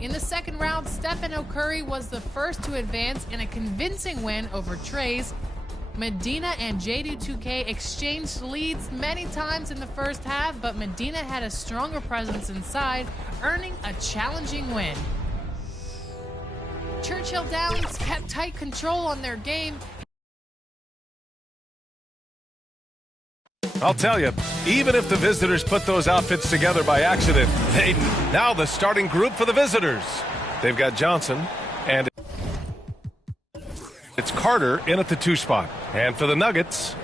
In the second round, Stephen Curry was the first to advance in a convincing win over Trey's. Medina and JD2K exchanged leads many times in the first half, but Medina had a stronger presence inside, earning a challenging win. Churchill Downs kept tight control on their game. I'll tell you, even if the visitors put those outfits together by accident, now the starting group for the visitors. They've got Johnson, and it's Carter in at the 2 spot. And for the Nuggets,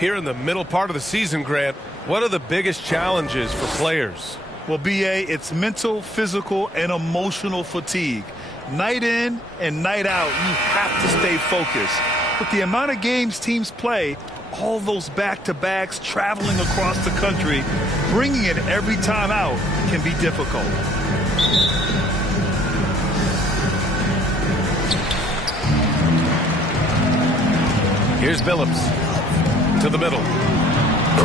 here in the middle part of the season, Grant, what are the biggest challenges for players? Well, B.A., it's mental, physical, and emotional fatigue. Night in and night out, you have to stay focused. With the amount of games teams play, all those back-to-backs, traveling across the country, bringing it every time out can be difficult. Here's Billups to the middle.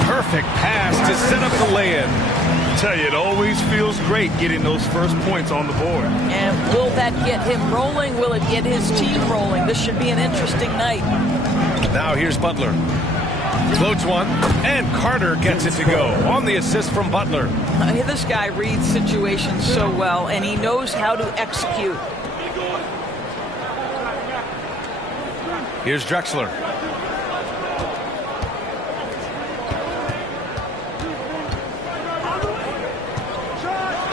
Perfect pass to set up the lay-in. I tell you, it always feels great getting those first points on the board. And will that get him rolling? Will it get his team rolling? This should be an interesting night. Now here's Butler. Floats one, and Carter gets it to go on the assist from Butler. This guy reads situations so well, and he knows how to execute. Here's Drexler.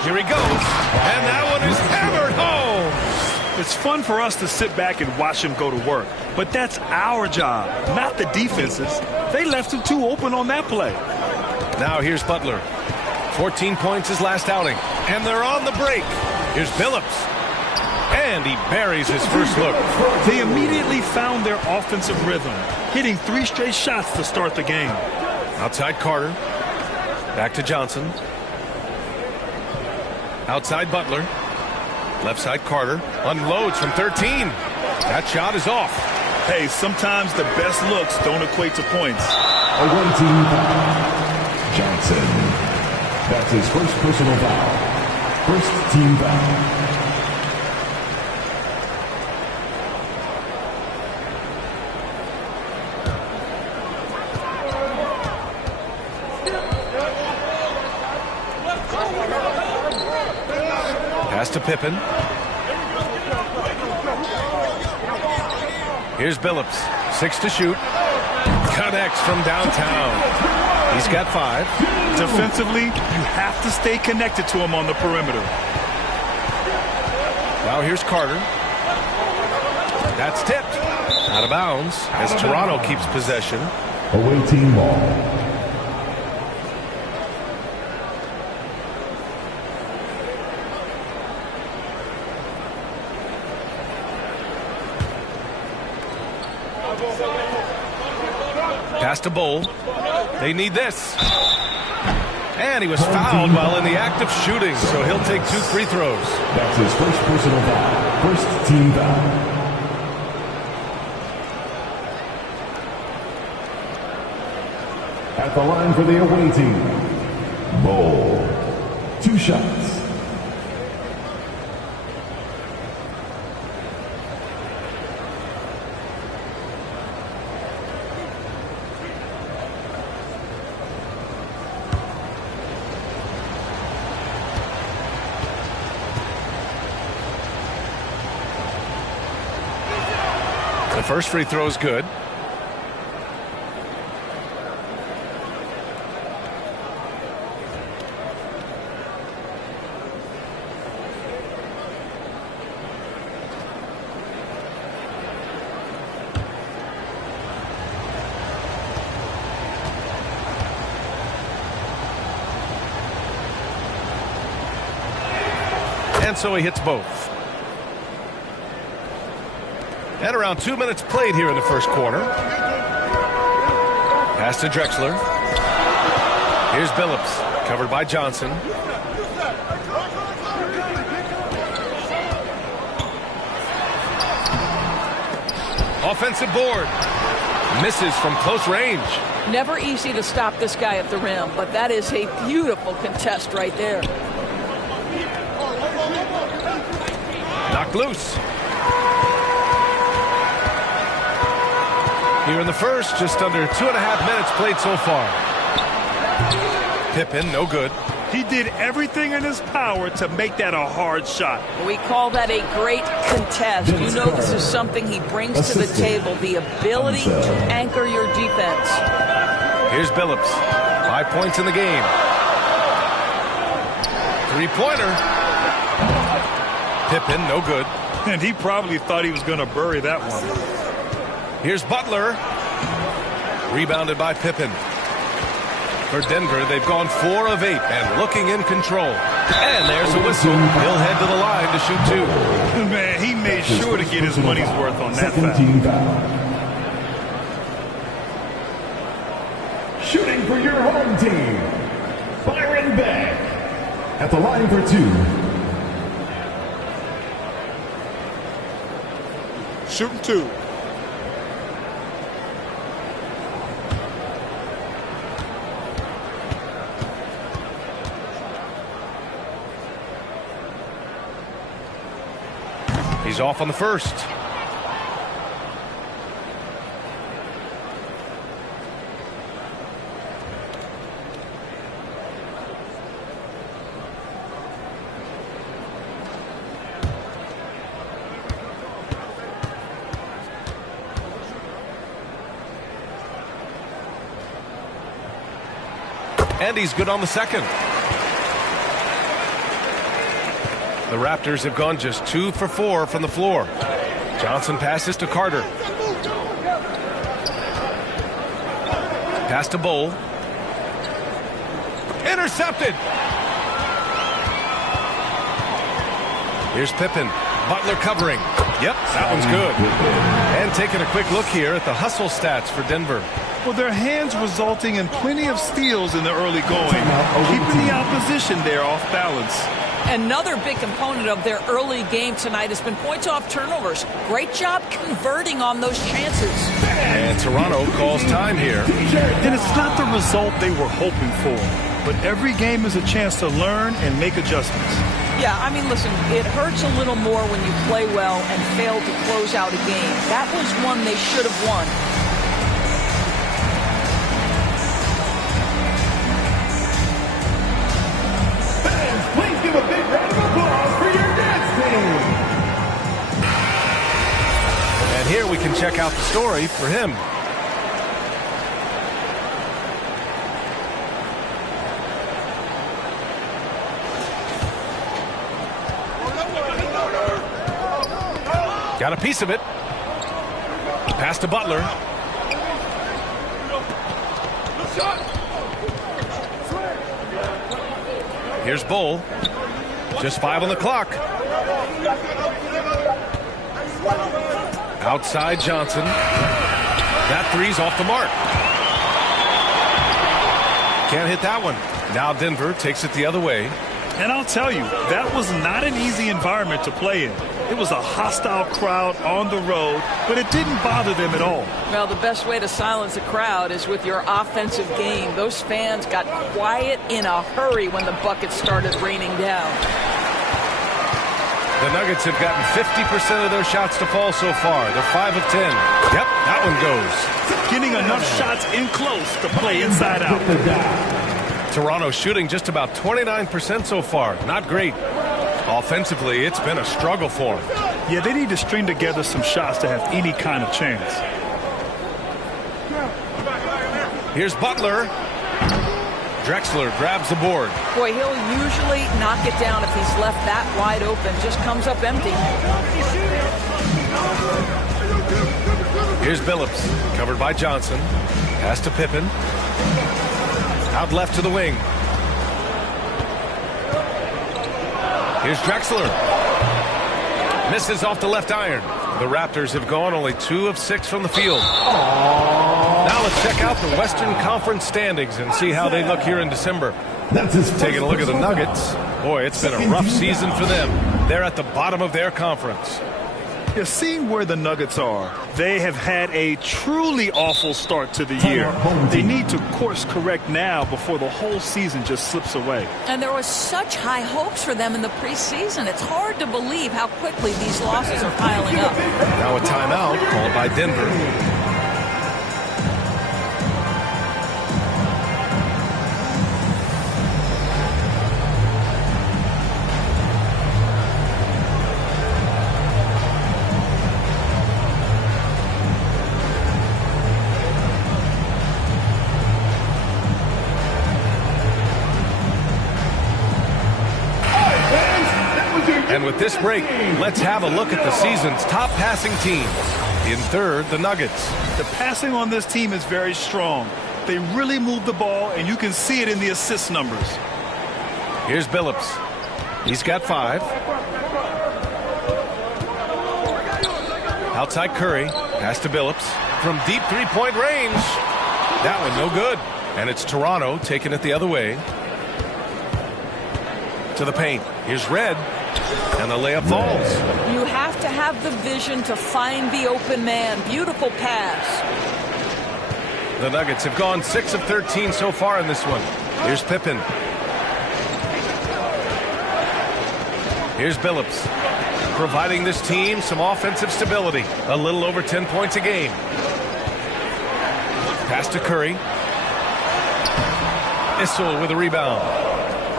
Here he goes, and that one is hammered home. It's fun for us to sit back and watch him go to work, but that's our job, not the defense's. They left him too open on that play. Now here's Butler. 14 points his last outing, and they're on the break. Here's Billups, and he buries his first look. They immediately found their offensive rhythm, hitting 3 straight shots to start the game. Outside Carter. Back to Johnson. Outside Butler. Left side Carter. Unloads from 13. That shot is off. Hey, sometimes the best looks don't equate to points. Away team foul. Johnson. That's his first personal foul. First team foul. Pass to Pippen. Here's Billups. 6 to shoot. Connects from downtown. He's got 5. Defensively, you have to stay connected to him on the perimeter. Now here's Carter. That's tipped. Out of bounds as Toronto keeps possession. Away team ball. Pass to Bowl. They need this. And he was fouled while in the act of shooting, so he'll take 2 free throws. That's his first personal foul. First team foul. At the line for the away team, Bowl. 2 shots. The first free throw is good. And so he hits both. And around 2 minutes played here in the first quarter. Pass to Drexler. Here's Billups, covered by Johnson. Offensive board. Misses from close range. Never easy to stop this guy at the rim, but that is a beautiful contest right there. kicked loose. Here in the first, just under 2.5 minutes played so far. Pippen, no good. He did everything in his power to make that a hard shot. We call that a great contest. You know this is something he brings to the table, the ability to anchor your defense. Here's Billups. 5 points in the game. Three-pointer. Pippen, no good. And he probably thought he was going to bury that one. Here's Butler. Rebounded by Pippen. For Denver, they've gone 4 of 8 and looking in control. And there's a whistle. He'll head to the line to shoot 2. Man, he made sure to get his money's worth on that foul. Team foul. Shooting for your home team, Byron Beck. At the line for 2. Shooting 2. He's off on the first. And he's good on the second. The Raptors have gone just 2 for 4 from the floor. Johnson passes to Carter. Pass to Bull. Intercepted. Here's Pippen. Butler covering. Yep, that one's good. And taking a quick look here at the hustle stats for Denver. Well, their hands resulting in plenty of steals in the early going, keeping the opposition there off balance. Another big component of their early game tonight has been points off turnovers. Great job converting on those chances. And Toronto calls time here. And it's not the result they were hoping for, but every game is a chance to learn and make adjustments. Yeah, I mean, listen, it hurts a little more when you play well and fail to close out a game. That was one they should have won. Give a big round of applause for your dance team. And here we can check out the story for him. Got a piece of it. Pass to Butler. Here's Bull. Just 5 on the clock. Outside Johnson. That three's off the mark. Can't hit that one. Now Denver takes it the other way. And I'll tell you, that was not an easy environment to play in. It was a hostile crowd on the road, but it didn't bother them at all. Well, the best way to silence a crowd is with your offensive game. Those fans got quiet in a hurry when the buckets started raining down. The Nuggets have gotten 50% of their shots to fall so far. They're 5 of 10. Yep, that one goes. Getting enough shots in close to play inside out. Toronto shooting just about 29% so far. Not great. Offensively, it's been a struggle for them. Yeah, they need to string together some shots to have any kind of chance. Here's Butler. Drexler grabs the board. Boy, he'll usually knock it down if he's left that wide open. Just comes up empty. Here's Billups, covered by Johnson. Pass to Pippen. Out left to the wing. Here's Drexler. Misses off the left iron. The Raptors have gone only 2 of 6 from the field. Now let's check out the Western Conference standings and see how they look here in December. Taking a look at the Nuggets. Boy, it's been a rough season for them. They're at the bottom of their conference. Yeah, seeing where the Nuggets are, they have had a truly awful start to the year. They need to course correct now before the whole season just slips away. And there was such high hopes for them in the preseason. It's hard to believe how quickly these losses are piling up. Now a timeout called by Denver. And with this break, let's have a look at the season's top passing teams. In third, the Nuggets. The passing on this team is very strong. They really move the ball, and you can see it in the assist numbers. Here's Billups. He's got 5. Outside Curry. Pass to Billups. From deep three-point range. That one no good. And it's Toronto taking it the other way. To the paint. Here's Red. And the layup falls. You have to have the vision to find the open man. Beautiful pass. The Nuggets have gone 6 of 13 so far in this one. Here's Pippen. Here's Billups. Providing this team some offensive stability. A little over 10 points a game. Pass to Curry. Issel with a rebound.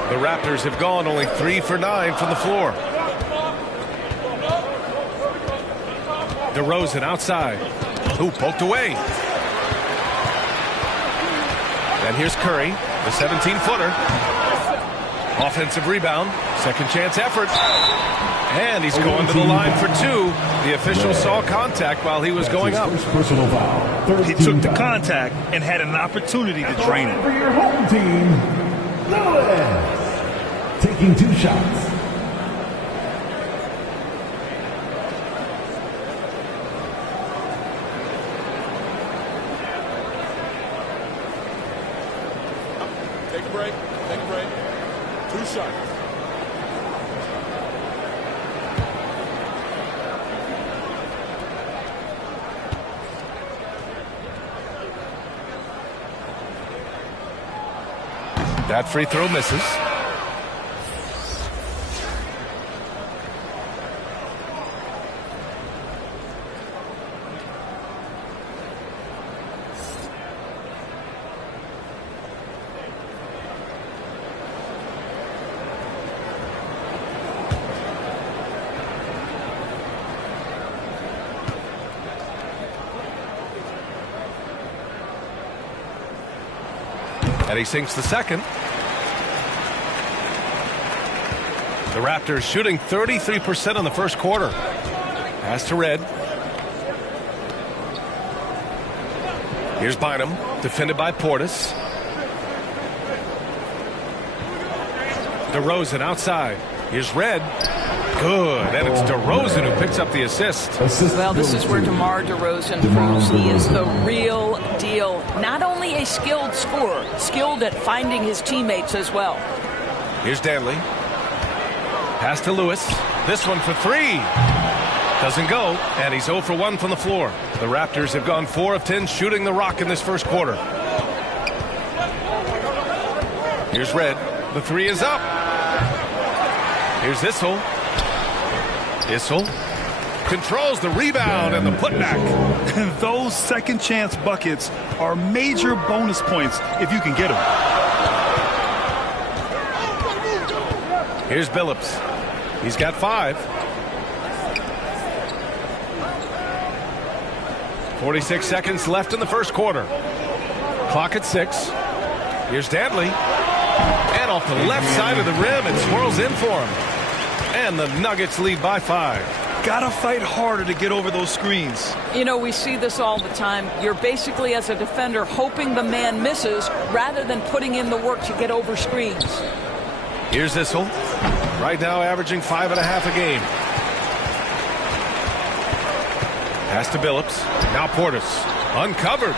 The Raptors have gone only 3 for 9 from the floor. DeRozan outside. Ooh, poked away. And here's Curry, the 17-footer. Offensive rebound. Second chance effort. And he's going to the line for 2. The official saw contact while he was going up. Personal foul. He took the contact and had an opportunity to drain it. For your home team, Lewis. Taking 2 shots. Take a break. Take a break. 2 shots. That free throw misses. And he sinks the second. The Raptors shooting 33% in the first quarter. Pass to Red. Here's Bynum, defended by Portis. DeRozan outside. Here's Red. Good. And it's DeRozan who picks up the assist. Well, this is where DeMar DeRozan proves he is the real deal. Not only a skilled scorer, skilled at finding his teammates as well. Here's Danley. Pass to Lewis. This one for 3. Doesn't go. And he's 0 for 1 from the floor. The Raptors have gone 4 of 10 shooting the rock in this first quarter. Here's Red. The 3 is up. Here's Issel. Issel controls the rebound and the putback. Those second chance buckets are major bonus points if you can get them. Here's Billups. He's got 5. 46 seconds left in the first quarter. Clock at 6. Here's Danley. And off the left side of the rim, it swirls in for him. And the Nuggets lead by 5. Gotta fight harder to get over those screens. You know, we see this all the time. You're basically, as a defender, hoping the man misses rather than putting in the work to get over screens. Here's Issel. Right now averaging 5.5 a game. Pass to Billups. Now Portis. Uncovered.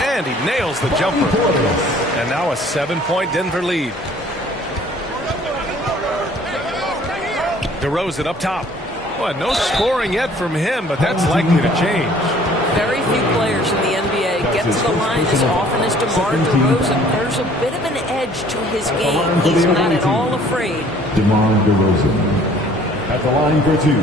And he nails the jumper. And now a 7-point Denver lead. DeRozan up top. Well, no scoring yet from him, but that's likely to change. Very few players in the NBA get to the line as often as DeMar DeRozan. There's a bit of an edge to his game. He's not at all afraid. DeMar DeRozan at the line for two.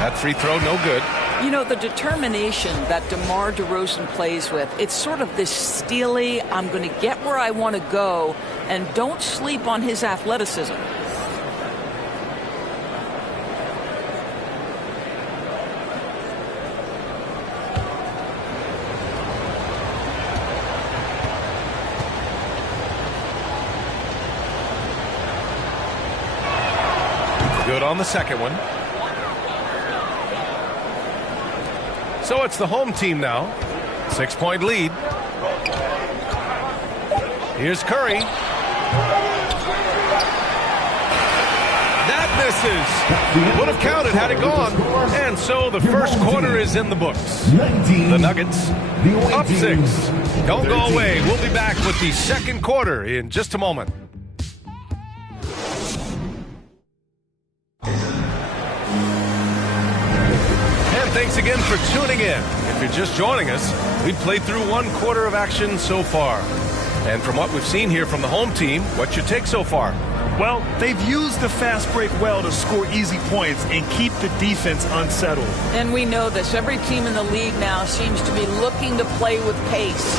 That free throw, no good. You know, the determination that DeMar DeRozan plays with, it's sort of this steely, I'm going to get where I want to go, and don't sleep on his athleticism. Good on the second one. So it's the home team now. 6-point lead. Here's Curry. That misses. Would have counted had it gone. And so the first quarter is in the books. The Nuggets up 6. Don't go away. We'll be back with the second quarter in just a moment. Thanks again for tuning in. If you're just joining us, we've played through one quarter of action so far. And from what we've seen here from the home team, what's your take so far? Well, they've used the fast break well to score easy points and keep the defense unsettled. And we know this. Every team in the league now seems to be looking to play with pace.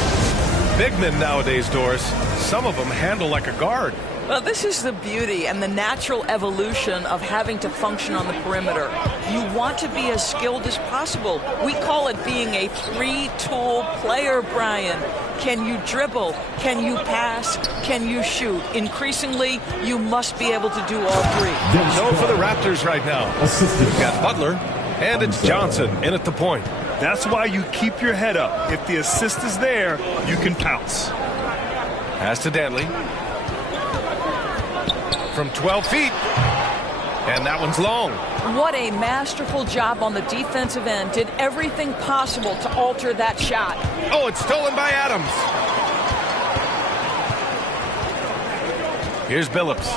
Big men nowadays, Doris, some of them handle like a guard. Well, this is the beauty and the natural evolution of having to function on the perimeter. You want to be as skilled as possible. We call it being a three-tool player, Brian. Can you dribble? Can you pass? Can you shoot? Increasingly, you must be able to do all three. So for the Raptors right now, we've got Butler, and it's Johnson in at the point. That's why you keep your head up. If the assist is there, you can pounce. Pass to Dantley. From 12 feet. And that one's long. What a masterful job on the defensive end. Did everything possible to alter that shot. Oh, it's stolen by Adams. Here's Billups.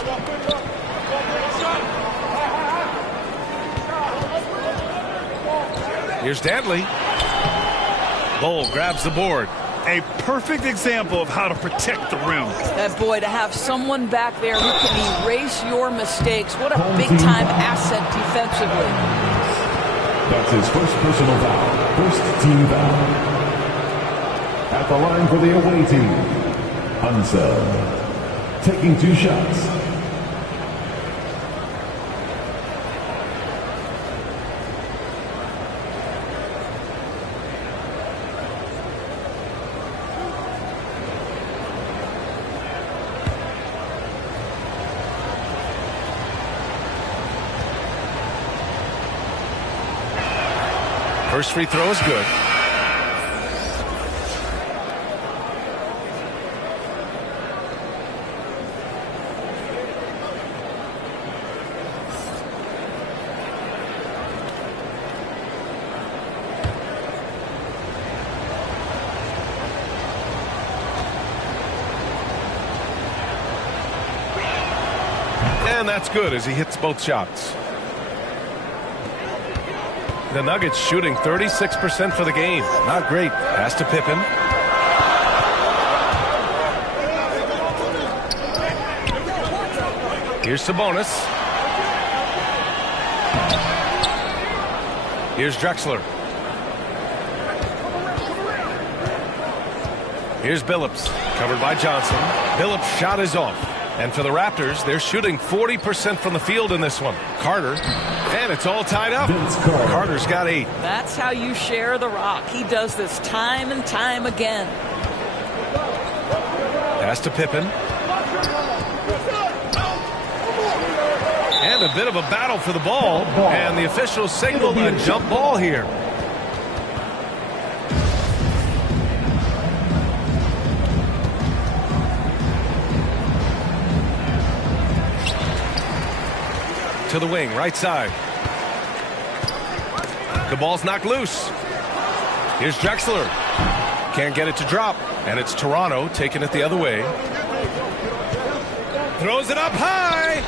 Here's Dantley. Bol grabs the board. A perfect example of how to protect the rim. That boy, to have someone back there who can erase your mistakes. What a big-time asset defensively. That's his first personal foul. First team foul. At the line for the away team, Unseld. Taking 2 shots. First free throw is good. And that's good as he hits both shots. The Nuggets shooting 36% for the game. Not great. Pass to Pippen. Here's Sabonis. Here's Drexler. Here's Billups. Covered by Johnson. Billups' shot is off. And for the Raptors, they're shooting 40% from the field in this one. Carter. And it's all tied up. Carter's got 8. That's how you share the rock. He does this time and time again. Pass to Pippen. And a bit of a battle for the ball. And the officials signaled a jump ball here. to the wing, right side. The ball's knocked loose. Here's Drexler. Can't get it to drop. And it's Toronto taking it the other way. Throws it up high.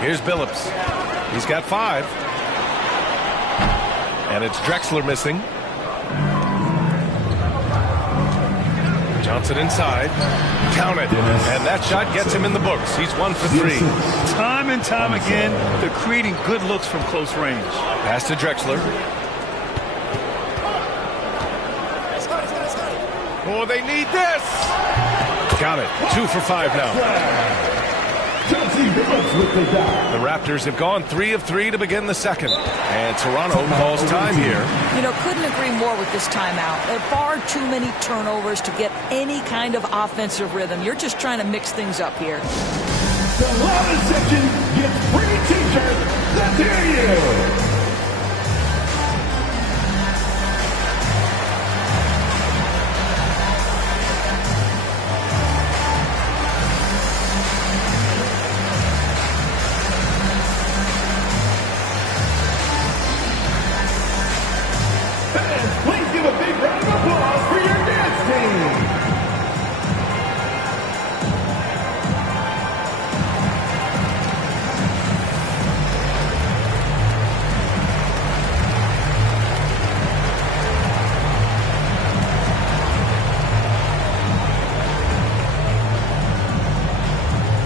Here's Billups. He's got 5. And it's Drexler missing. Johnson inside. Count it. And that shot gets him in the books. He's 1 for 3. Time and time again, they're creating good looks from close range. Pass to Drexler. Oh, they need this. Got it. 2 for 5 now. The Raptors have gone 3 of 3 to begin the second. And Toronto calls time here. You know, couldn't agree more with this timeout. There are far too many turnovers to get any kind of offensive rhythm. You're just trying to mix things up here. The loudest section gets free t-shirts. Let's hear you. Please give a big round of applause for your dance team.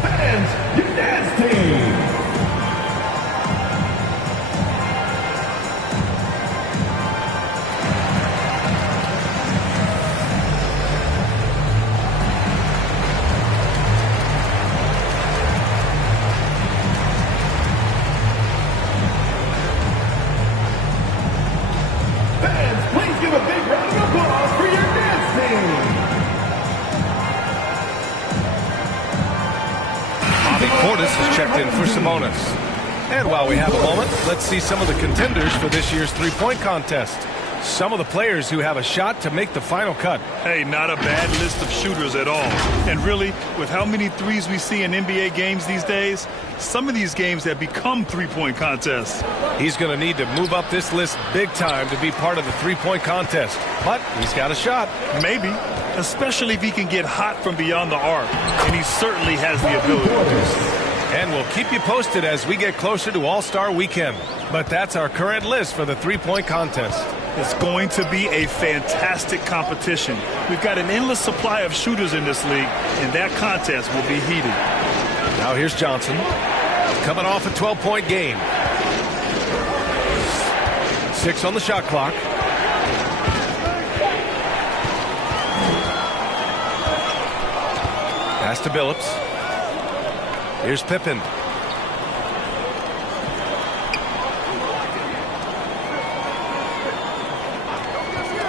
Fans, your dance team. Fans, please give a big round of applause for your dance team. Bobby Portis has checked in for Sabonis. And while we have a moment, let's see some of the contenders for this year's three-point contest. Some of the players who have a shot to make the final cut. Hey, not a bad list of shooters at all. And really, with how many threes we see in NBA games these days, some of these games have become three-point contests. He's going to need to move up this list big time to be part of the three-point contest. But he's got a shot. Maybe, especially if he can get hot from beyond the arc. And he certainly has the ability. And we'll keep you posted as we get closer to All-Star Weekend. But that's our current list for the three-point contest. It's going to be a fantastic competition. We've got an endless supply of shooters in this league, and that contest will be heated. Now here's Johnson, coming off a 12-point game. 6 on the shot clock. Pass to Billups. Here's Pippen.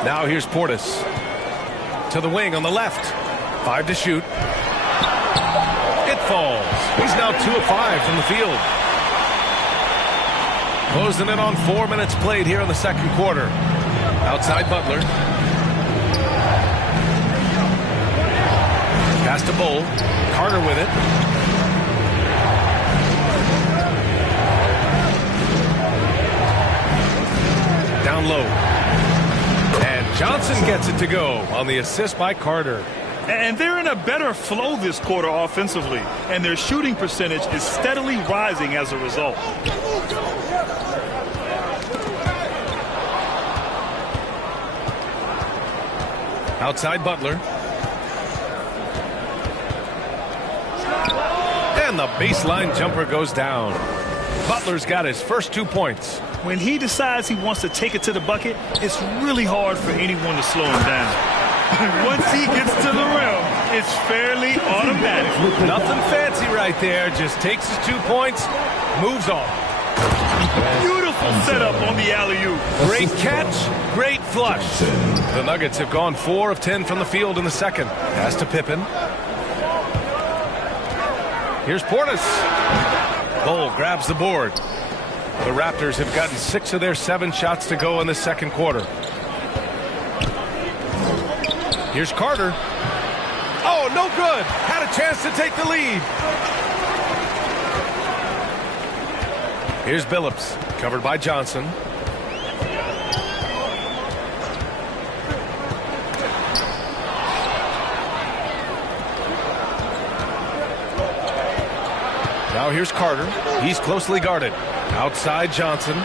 Now here's Portis. To the wing on the left. 5 to shoot. It falls. He's now 2 of 5 from the field. Closing in on 4 minutes played here in the second quarter. Outside Butler. Pass to Bull. Carter with it. Down low. And Johnson gets it to go on the assist by Carter. And they're in a better flow this quarter offensively, and their shooting percentage is steadily rising as a result. Outside Butler. And the baseline jumper goes down. Butler's got his first 2 points. When he decides he wants to take it to the bucket, it's really hard for anyone to slow him down. Once he gets to the rim, it's fairly automatic. Nothing fancy right there. Just takes his 2 points, moves on. Beautiful setup on the alley-oop. Great catch, great flush. The Nuggets have gone 4 of 10 from the field in the second. Pass to Pippen. Here's Portis. Bull grabs the board. The Raptors have gotten 6 of their 7 shots to go in the second quarter. Here's Carter. Oh, no good. Had a chance to take the lead. Here's Billups, covered by Johnson. Now here's Carter. He's closely guarded. Outside Johnson.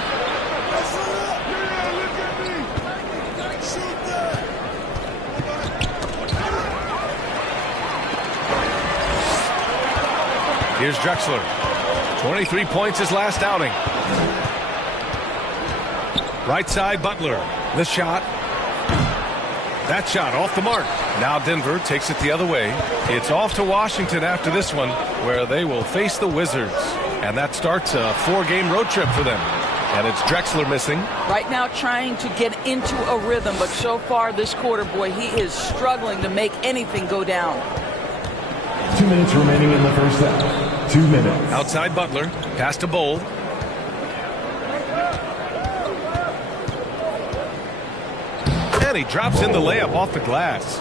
Here's Drexler. 23 points his last outing. Right side Butler. The shot. That shot off the mark. Now Denver takes it the other way. It's off to Washington after this one, where they will face the Wizards. And that starts a 4-game road trip for them. And it's Drexler missing. Right now trying to get into a rhythm, but so far this quarter, boy, he is struggling to make anything go down. 2 minutes remaining in the first half. 2 minutes. Outside Butler. Pass to Bowl. And he drops in the layup off the glass.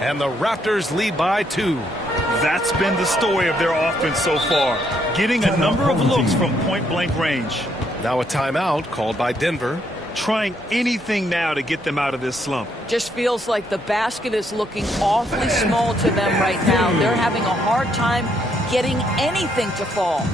And the Raptors lead by 2. That's been the story of their offense so far. Getting a number of looks from point-blank range. Now a timeout called by Denver. Trying anything now to get them out of this slump. Just feels like the basket is looking awfully small to them right now. They're having a hard time getting anything to fall.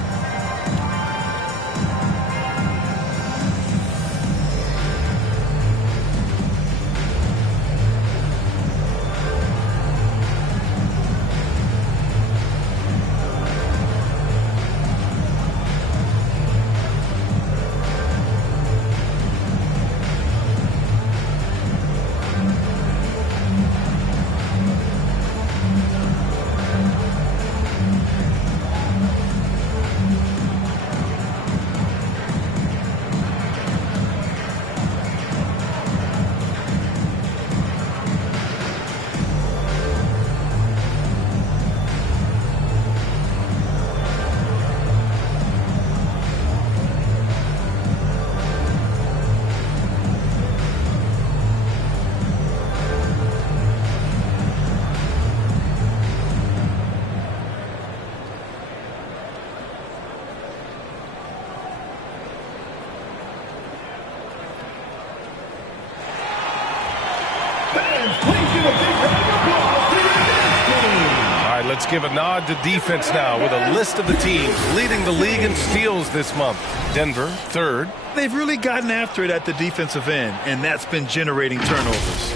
Let's give a nod to defense now with a list of the teams leading the league in steals this month. Denver, third. They've really gotten after it at the defensive end, and that's been generating turnovers.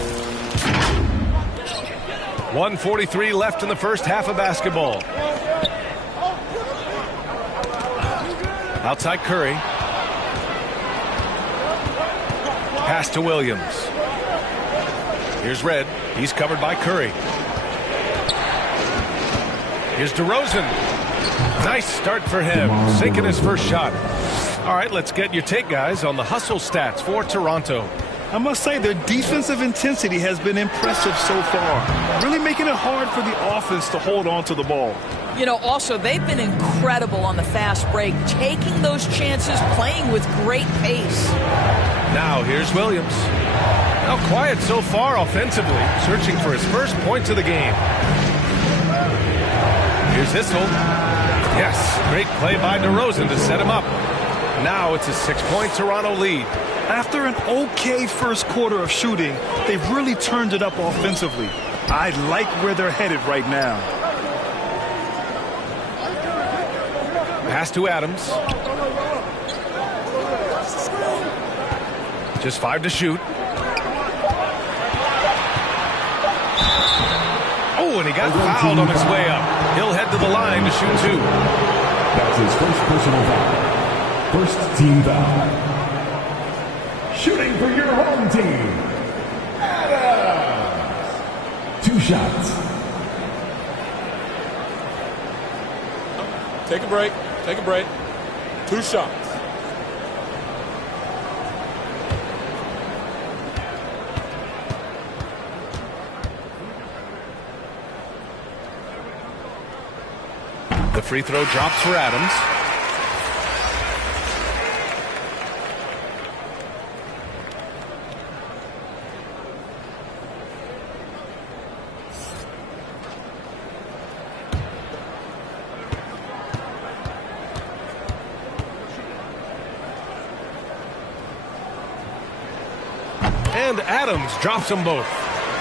1:43 left in the first half of basketball. Outside Curry. Pass to Williams. Here's Red. He's covered by Curry. Here's DeRozan. Nice start for him, sinking his first shot. All right, let's get your take, guys, on the hustle stats for Toronto. I must say their defensive intensity has been impressive so far, really making it hard for the offense to hold on to the ball. You know, also, they've been incredible on the fast break, taking those chances, playing with great pace. Now here's Williams. Now quiet so far offensively, searching for his first points of the game. Here's Hissel. Yes, great play by DeRozan to set him up. Now it's a 6-point Toronto lead. After an okay first quarter of shooting, they've really turned it up offensively. I like where they're headed right now. Pass to Adams. Just 5 to shoot. Oh, and he got fouled on his way up. He'll head to the line to shoot 2. That's his first personal foul. First team foul. Shooting for your home team, Adams. 2 shots. Take a break. Take a break. 2 shots. The free throw drops for Adams. And Adams drops them both.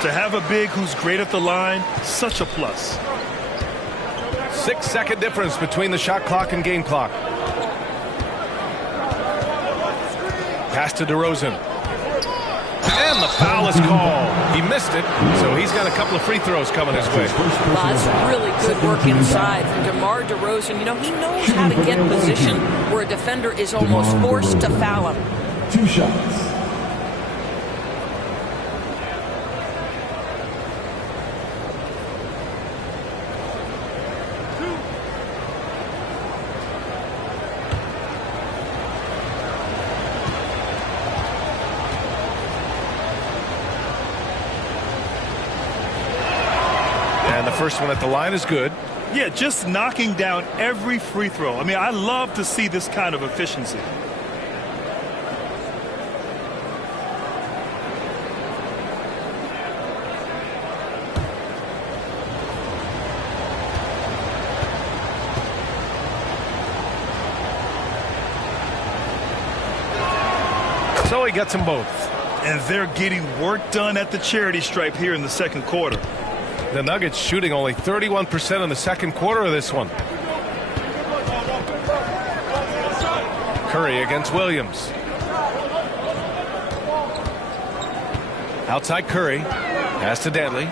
To have a big who's great at the line, such a plus. 6-second difference between the shot clock and game clock. Pass to DeRozan. And the foul is called. He missed it, so he's got a couple of free throws coming his way. That's really good work inside from DeMar DeRozan. You know, he knows how to get in position where a defender is almost forced to foul him. 2 shots. First one at the line is good. Yeah, just knocking down every free throw. I mean, I love to see this kind of efficiency. So he gets them both. And they're getting work done at the charity stripe here in the second quarter. The Nuggets shooting only 31% in the second quarter of this one. Curry against Williams. Outside Curry. Pass to Dantley.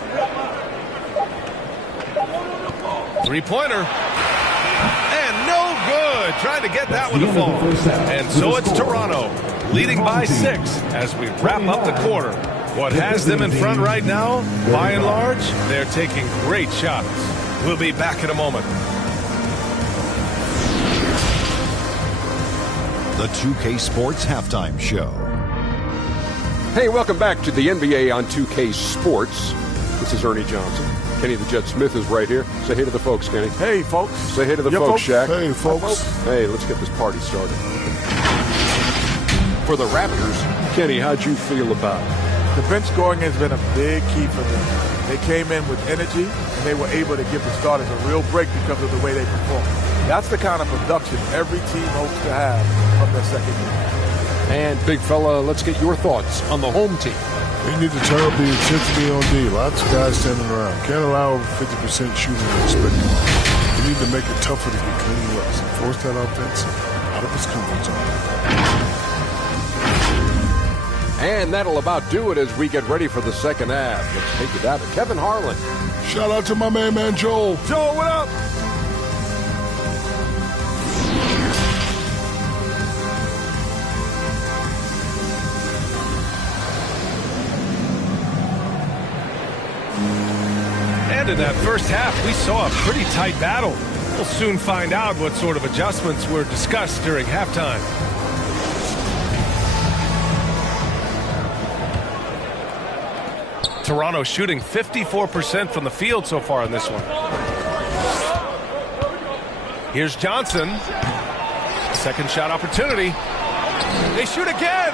Three-pointer. And no good. Trying to get that one to fall. And so it's Toronto leading by 6 as we wrap up the quarter. What has them in front right now, by and large, they're taking great shots. We'll be back in a moment. The 2K Sports Halftime Show. Hey, welcome back to the NBA on 2K Sports. This is Ernie Johnson. Kenny the Jet Smith is right here. Say hey to the folks, Kenny. Hey, folks. Say hey to the folks, Shaq. Hey, folks. Hey, let's get this party started. For the Raptors, Kenny, how'd you feel about it? The bench scoring has been a big key for them. They came in with energy, and they were able to give the starters a real break because of the way they performed. That's the kind of production every team hopes to have from their second year. And, big fella, let's get your thoughts on the home team. They need to turn up the intensity on D. Lots of guys standing around. Can't allow over 50% shooting and expect them. They need to make it tougher to get clean looks and force that offense out of its comfort zone. And that'll about do it as we get ready for the second half. Let's take it down to Kevin Harlan. Shout out to my man Joel. Joel, what up? And in that first half, we saw a pretty tight battle. We'll soon find out what sort of adjustments were discussed during halftime. Toronto shooting 54% from the field so far in this one. Here's Johnson. Second shot opportunity. They shoot again.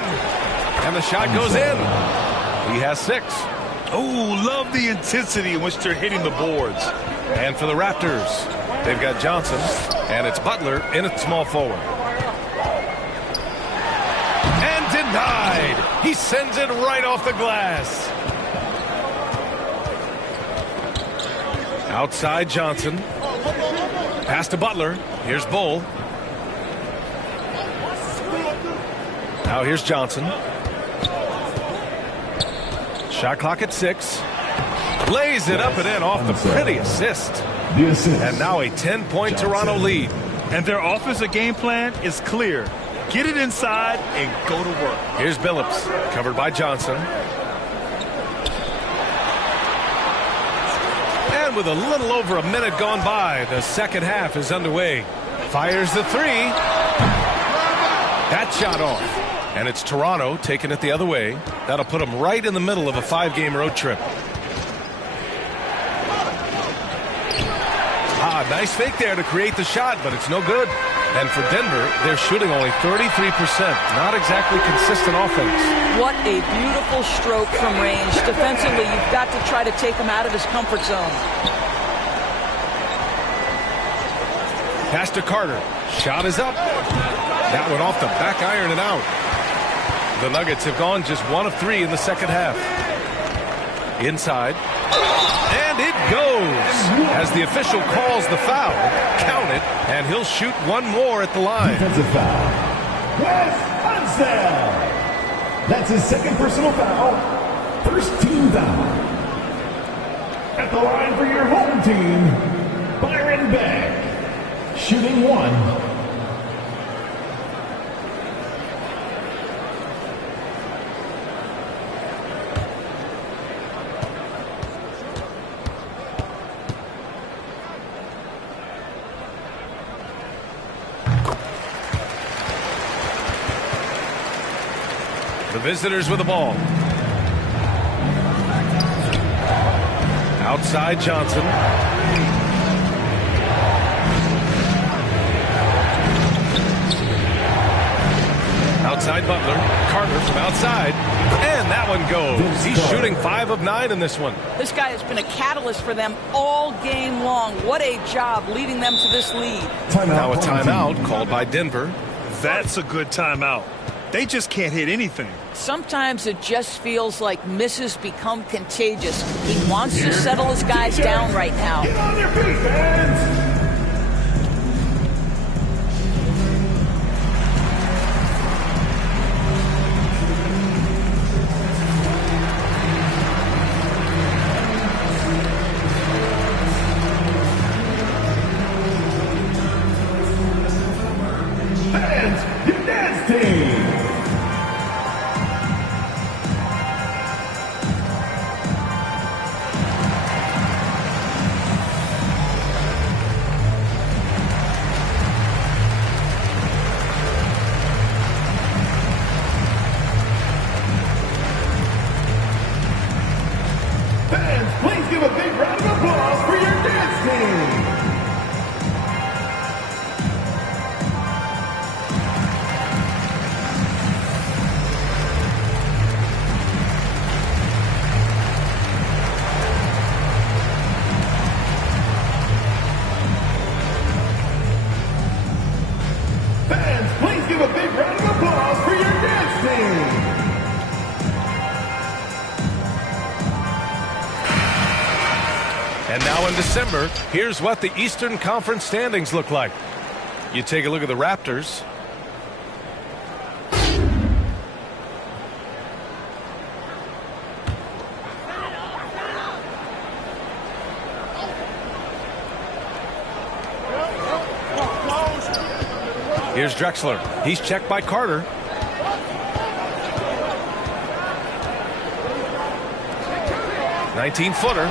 And the shot goes in. He has 6. Oh, love the intensity in which they're hitting the boards. And for the Raptors, they've got Johnson. And it's Butler in at small forward. And denied. He sends it right off the glass. Outside Johnson. Pass to Butler. Here's Bull. Now here's Johnson. Shot clock at 6. Lays it up and in off the pretty assist. And now a 10-point Toronto lead. And their offensive game plan is clear. Get it inside and go to work. Here's Billups, covered by Johnson. And with a little over a minute gone by, the second half is underway. Fires the 3. That shot off. And it's Toronto taking it the other way. That'll put them right in the middle of a 5-game road trip. Nice fake there to create the shot, but it's no good. And for Denver, they're shooting only 33%. Not exactly consistent offense. What a beautiful stroke from range. Defensively, you've got to try to take him out of his comfort zone. Pass to Carter. Shot is up. That one off the back iron and out. The Nuggets have gone just 1 of 3 in the second half. Inside. And it goes. As the official calls the foul, count it, and he'll shoot one more at the line. Defensive foul. Wes Unseld. That's his second personal foul. First team foul. At the line for your home team, Byron Beck. Shooting 1. The visitors with the ball. Outside Johnson. Outside Butler. Carter from outside. And that one goes. He's shooting 5 of 9 in this one. This guy has been a catalyst for them all game long. What a job leading them to this lead. Now a timeout called by Denver. That's a good timeout. They just can't hit anything. Sometimes it just feels like misses become contagious. He wants to settle his guys down right now. Get on your feet, fans! Fans, your dance team! Please give a big round of applause for your dance team. Fans, please give a big round of applause for your dance team. And now in December, here's what the Eastern Conference standings look like. You take a look at the Raptors. Here's Drexler. He's checked by Carter. "19-footer."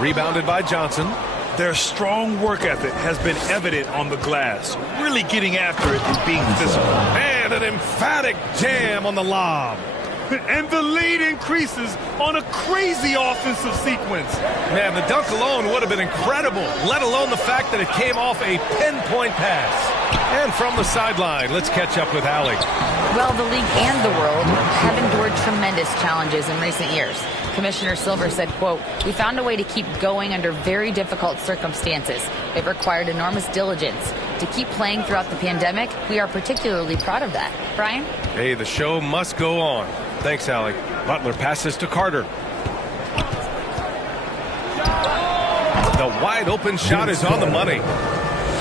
Rebounded by Johnson. Their strong work ethic has been evident on the glass, really getting after it and being physical. And an emphatic jam on the lob. And the lead increases on a crazy offensive sequence. Man, the dunk alone would have been incredible, let alone the fact that it came off a pinpoint pass. And from the sideline, let's catch up with Allie. Well, the league and the world have endured tremendous challenges in recent years. Commissioner Silver said, quote, "We found a way to keep going under very difficult circumstances. It required enormous diligence. To keep playing throughout the pandemic, we are particularly proud of that." Brian? Hey, the show must go on. Thanks, Allie. Butler passes to Carter. The wide open shot is on the money.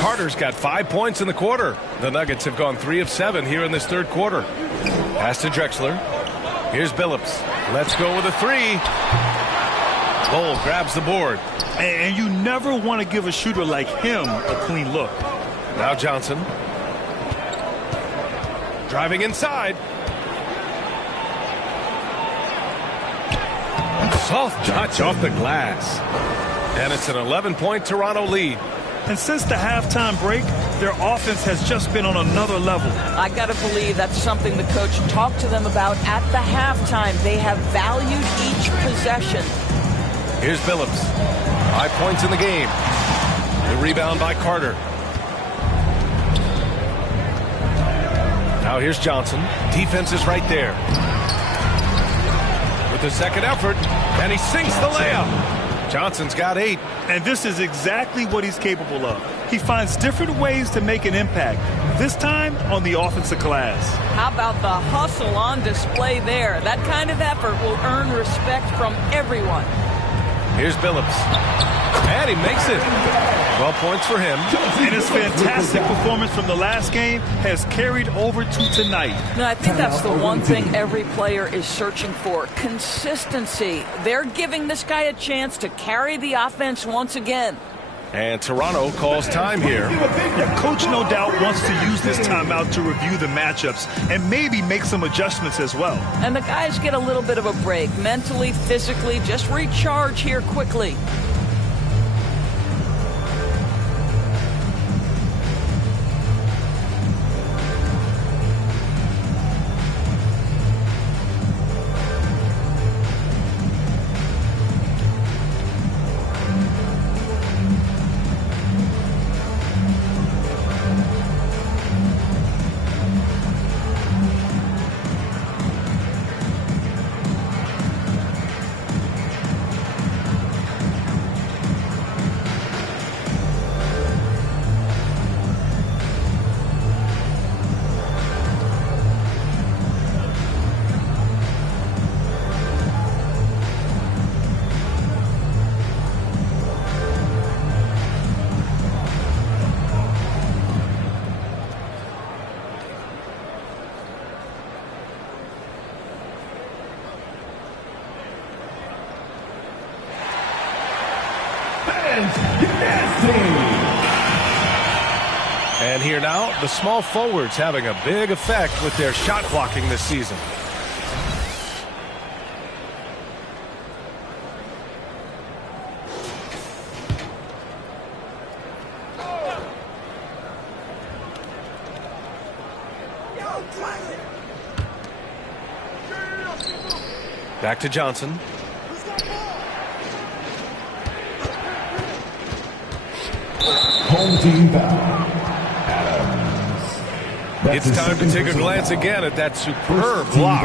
Carter's got 5 points in the quarter. The Nuggets have gone 3 of 7 here in this third quarter. Pass to Drexler. Here's Billups. Let's go with a 3. Bol grabs the board. And you never want to give a shooter like him a clean look. Now Johnson. Driving inside. Soft touch off the glass. And it's an 11-point Toronto lead. And since the halftime break, their offense has just been on another level. I got to believe that's something the coach talked to them about at the halftime. They have valued each possession. Here's Billups. 5 points in the game. The rebound by Carter. Now here's Johnson. Defense is right there. With the second effort, and he sinks the layup. Johnson's got 8. And this is exactly what he's capable of. He finds different ways to make an impact, this time on the offensive glass. How about the hustle on display there? That kind of effort will earn respect from everyone. Here's Billups. And he makes it. 12 points for him. And his fantastic performance from the last game has carried over to tonight. No, I think that's the one thing every player is searching for. Consistency. They're giving this guy a chance to carry the offense once again. And Toronto calls time here. Yeah, Coach no doubt wants to use this timeout to review the matchups and maybe make some adjustments as well. And the guys get a little bit of a break, mentally, physically, just recharge here quickly. And here now, the small forwards having a big effect with their shot blocking this season. Back to Johnson. Home team foul. It's time to take a glance again at that superb block.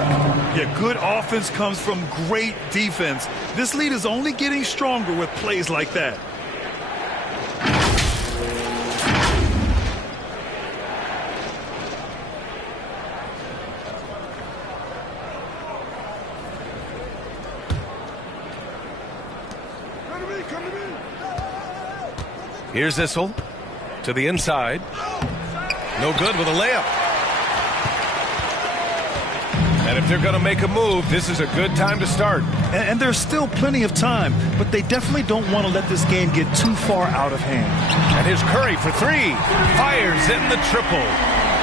Yeah, good offense comes from great defense. This lead is only getting stronger with plays like that. Here's Issel to the inside. No good with a layup. And if they're going to make a move, this is a good time to start. And there's still plenty of time, but they definitely don't want to let this game get too far out of hand. And here's Curry for 3. Fires in the triple.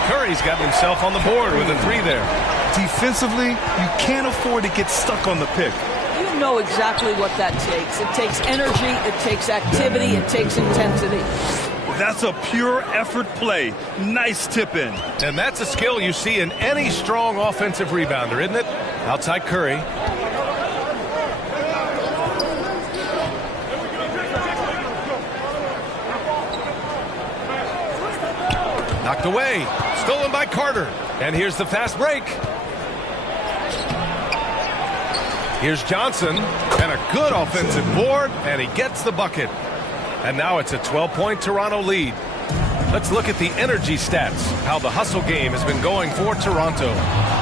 Curry's gotten himself on the board with a 3 there. Defensively, you can't afford to get stuck on the pick. You know exactly what that takes. It takes energy, it takes activity, it takes intensity. That's a pure effort play. Nice tip in. And that's a skill you see in any strong offensive rebounder, isn't it? Outside Curry. Knocked away. Stolen by Carter. And here's the fast break. Here's Johnson. And a good offensive board. And he gets the bucket. And now it's a 12-point Toronto lead. Let's look at the energy stats, how the hustle game has been going for Toronto.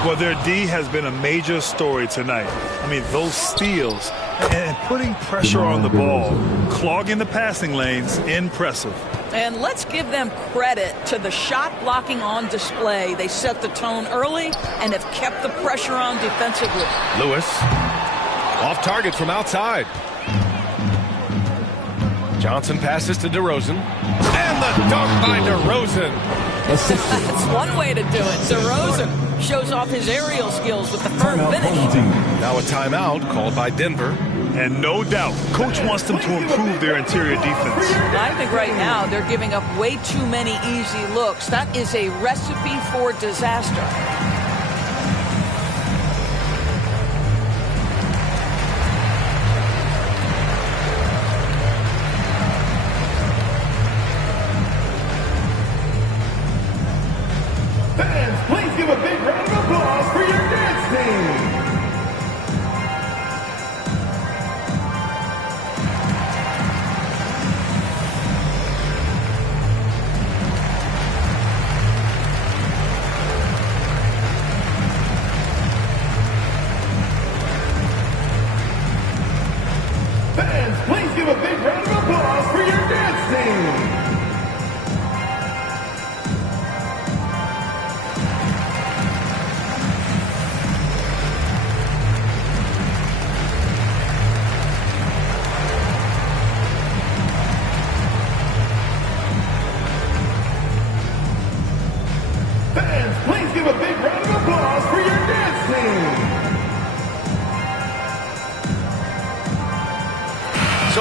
Well, their D has been a major story tonight. I mean, those steals and putting pressure on the ball, clogging the passing lanes, impressive. And let's give them credit to the shot blocking on display. They set the tone early and have kept the pressure on defensively. Lewis, off target from outside. Johnson passes to DeRozan. And the dunk by DeRozan. That's one way to do it. DeRozan shows off his aerial skills with the firm finish. Now a timeout called by Denver. And no doubt, Coach wants them to improve their interior defense. I think right now they're giving up way too many easy looks. That is a recipe for disaster. Please give a big round of applause for your dance team.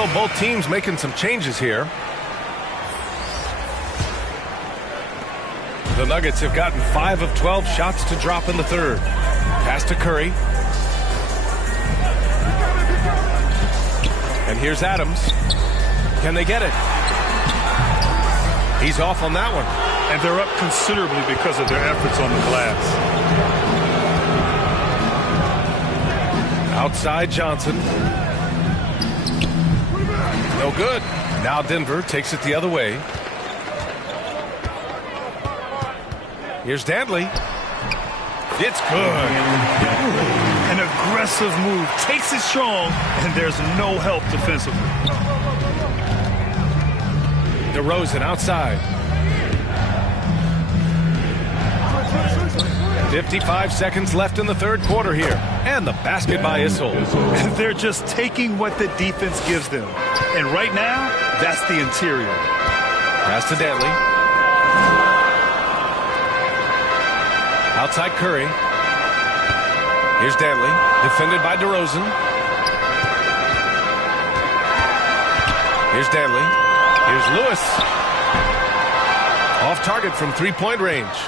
So both teams making some changes here. The Nuggets have gotten 5 of 12 shots to drop in the third. Pass to Curry. And here's Adams. Can they get it? He's off on that one. And they're up considerably because of their efforts on the glass. Outside Johnson. No good. Now Denver takes it the other way. Here's Dantley. It's good. An aggressive move. Takes it strong, and there's no help defensively. DeRozan outside. 55 seconds left in the third quarter here. And the basket by Issel. They're just taking what the defense gives them. And right now, that's the interior. Pass to Dantley. Outside Curry. Here's Dantley. Defended by DeRozan. Here's Dantley. Here's Lewis. Off target from three-point range.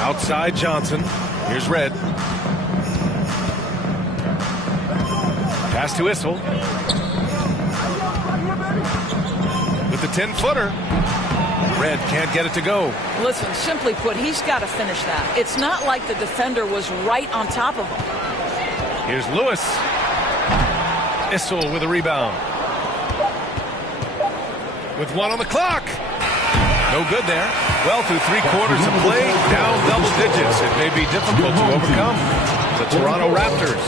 Outside Johnson. Here's Red. Pass to Issel. With the 10-footer. Red can't get it to go. Listen, simply put, he's got to finish that. It's not like the defender was right on top of him. Here's Lewis. Issel with a rebound. With 1 on the clock. No good there. Well, through 3 quarters of play, down double digits. It may be difficult to overcome. The Toronto Raptors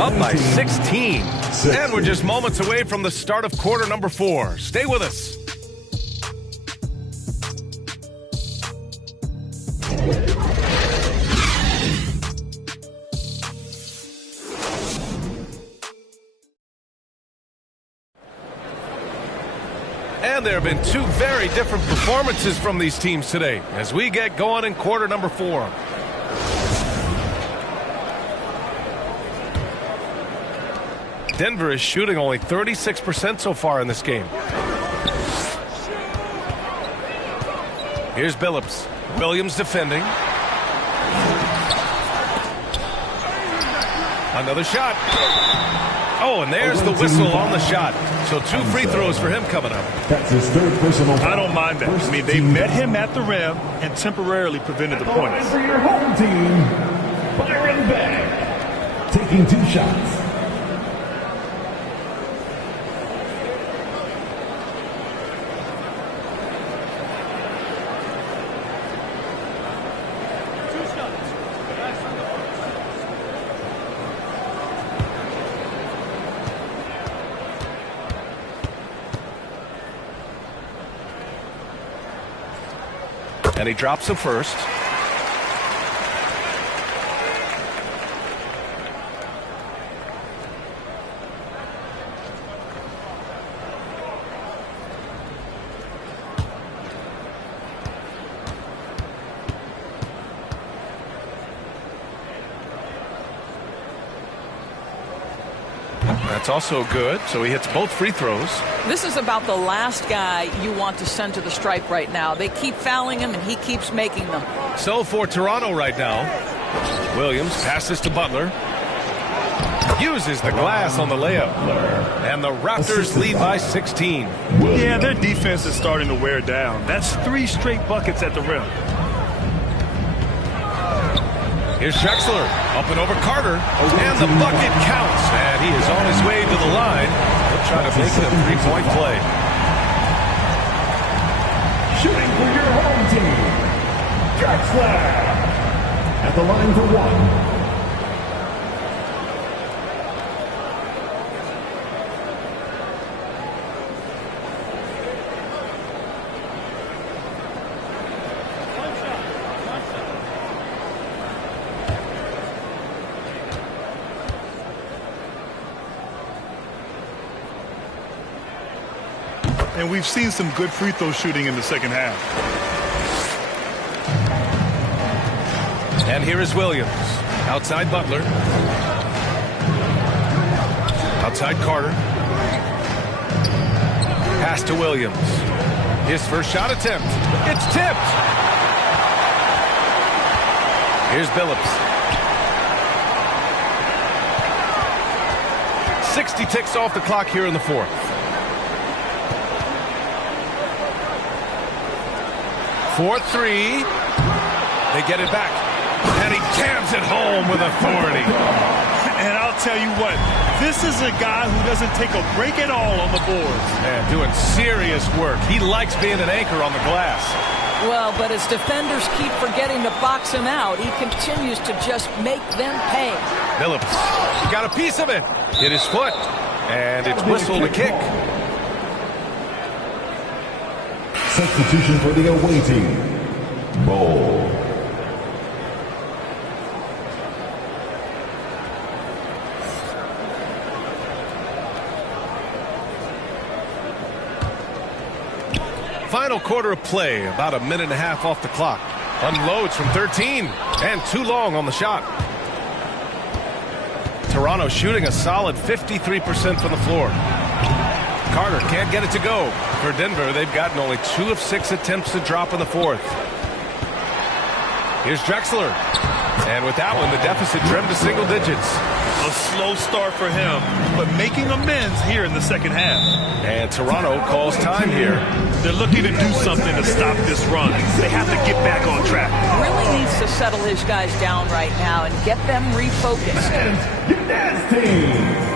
up by 16. And we're just moments away from the start of quarter number 4. Stay with us. And there have been 2 very different performances from these teams today as we get going in quarter number 4. Denver is shooting only 36% so far in this game. Here's Billups. Williams defending. Another shot. Oh, and there's the whistle on the shot. So 2 free throws for him coming up. That's his 3rd personal foul. I don't mind that. I mean, they met him at the rim and temporarily prevented the points. For your home team, Byron Beck, taking 2 shots. And he drops the first. That's also good. So he hits both free throws. This is about the last guy you want to send to the stripe right now. They keep fouling him, and he keeps making them. So for Toronto right now, Williams passes to Butler. Uses the glass on the layup. And the Raptors lead by 16. Yeah, their defense is starting to wear down. That's 3 straight buckets at the rim. Here's Drexler, up and over Carter, and the bucket counts. And he is on his way to the line. He'll try to make it a 3-point play. Shooting for your home team, Drexler. At the line for 1. And we've seen some good free throw shooting in the second half. And here is Williams. Outside Butler. Outside Carter. Pass to Williams. His first shot attempt. It's tipped. Here's Billups. 60 ticks off the clock here in the fourth. Fourth three. They get it back. And he jams it home with authority. And I'll tell you what, this is a guy who doesn't take a break at all on the boards. Man, doing serious work. He likes being an anchor on the glass. Well, but as defenders keep forgetting to box him out, he continues to just make them pay. Billups, he got a piece of it. Hit his foot, and it's whistled a kick. Substitution for the away team. Ball. Final quarter of play, about a minute and a half off the clock. Unloads from 13, and too long on the shot. Toronto shooting a solid 53% from the floor. Carter can't get it to go. For Denver, they've gotten only 2 of 6 attempts to drop in the fourth. Here's Drexler. And with that one, the deficit trimmed to single digits. A slow start for him, but making amends here in the second half. And Toronto calls time here. They're looking to do something to stop this run. They have to get back on track. Really needs to settle his guys down right now and get them refocused. Gymnastics.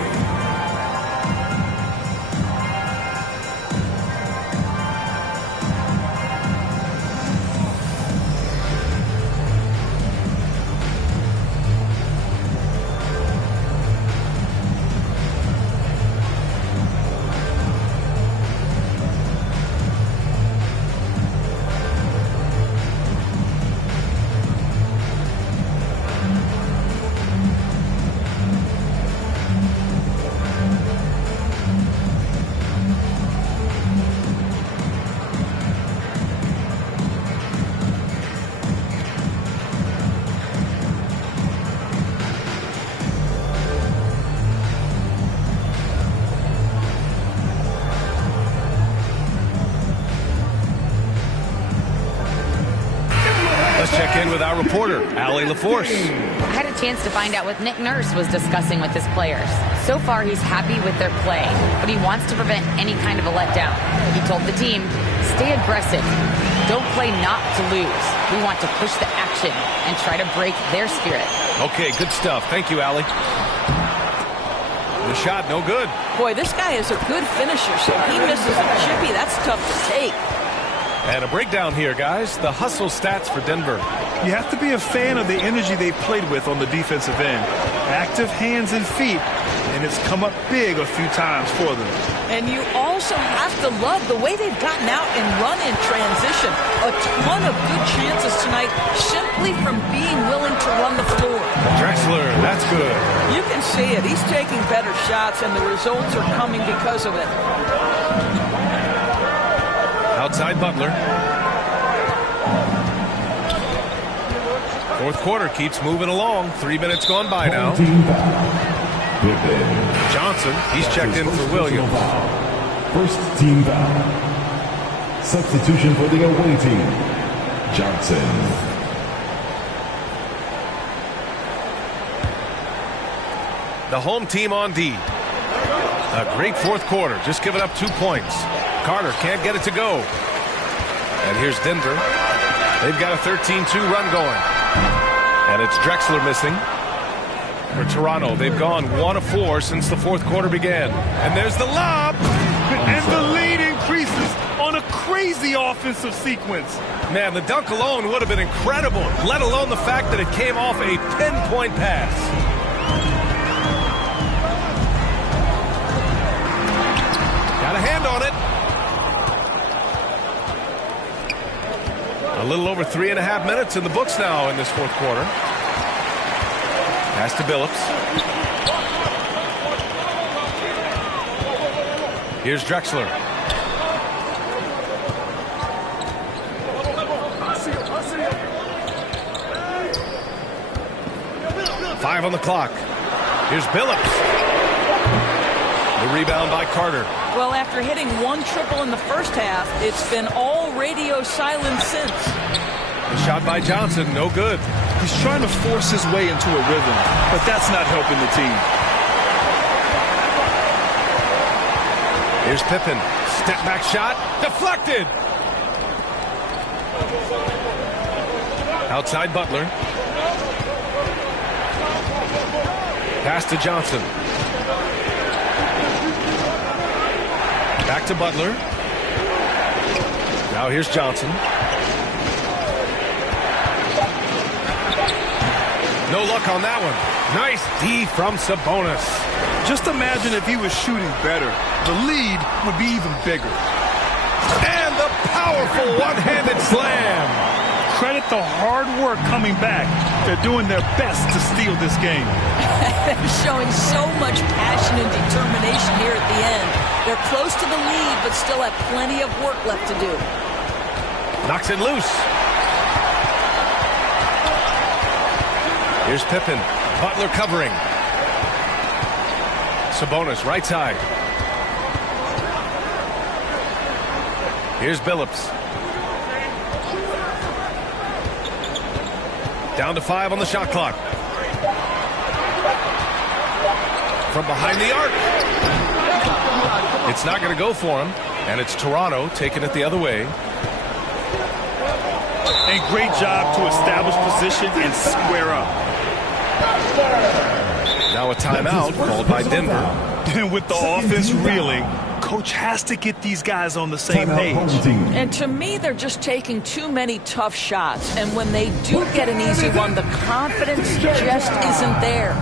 Let's check in with our reporter, Allie LaForce. I had a chance to find out what Nick Nurse was discussing with his players. So far, he's happy with their play, but he wants to prevent any kind of a letdown. He told the team, stay aggressive. Don't play not to lose. We want to push the action and try to break their spirit. Okay, good stuff. Thank you, Allie. The shot, no good. Boy, this guy is a good finisher, so if he misses a chippy, that's tough to take. And a breakdown here, guys. The hustle stats for Denver. You have to be a fan of the energy they played with on the defensive end. Active hands and feet, and it's come up big a few times for them. And you also have to love the way they've gotten out and run in transition. A ton of good chances tonight simply from being willing to run the floor. Drexler, that's good. You can see it. He's taking better shots, and the results are coming because of it. Outside Butler. Fourth quarter keeps moving along. 3 minutes gone by now. Johnson, he's checked in for Williams. First team foul. Substitution for the away team. Johnson. The home team on D. A great fourth quarter, just giving up 2 points. Carter can't get it to go. And here's Denver. They've got a 13-2 run going. And it's Drexler missing. For Toronto, they've gone 1 of 4 since the fourth quarter began. And there's the lob. And the lead increases on a crazy offensive sequence. Man, the dunk alone would have been incredible, let alone the fact that it came off a pinpoint pass. Got a hand on it. A little over 3.5 minutes in the books now in this fourth quarter. Pass to Billups. Here's Drexler. Five on the clock. Here's Billups. The rebound by Carter. Well, after hitting one triple in the first half, it's been all radio silence since. The shot by Johnson, no good. He's trying to force his way into a rhythm, but that's not helping the team. Here's Pippen. Step back shot. Deflected. Outside Butler. Pass to Johnson. Back to Butler. Now here's Johnson. No luck on that one. Nice D from Sabonis. Just imagine if he was shooting better. The lead would be even bigger. And the powerful one-handed slam. Credit the hard work coming back. They're doing their best to steal this game. They're showing so much passion and determination here at the end. They're close to the lead, but still have plenty of work left to do. Knocks it loose. Here's Pippen. Butler covering. Sabonis, right side. Here's Billups. Down to 5 on the shot clock. From behind the arc. It's not going to go for him. And it's Toronto taking it the other way. And great job to establish position and square up. Now a timeout called by Denver. And with the offense reeling, coach has to get these guys on the same page. And to me, they're just taking too many tough shots. And when they do get an easy one, the confidence just isn't there.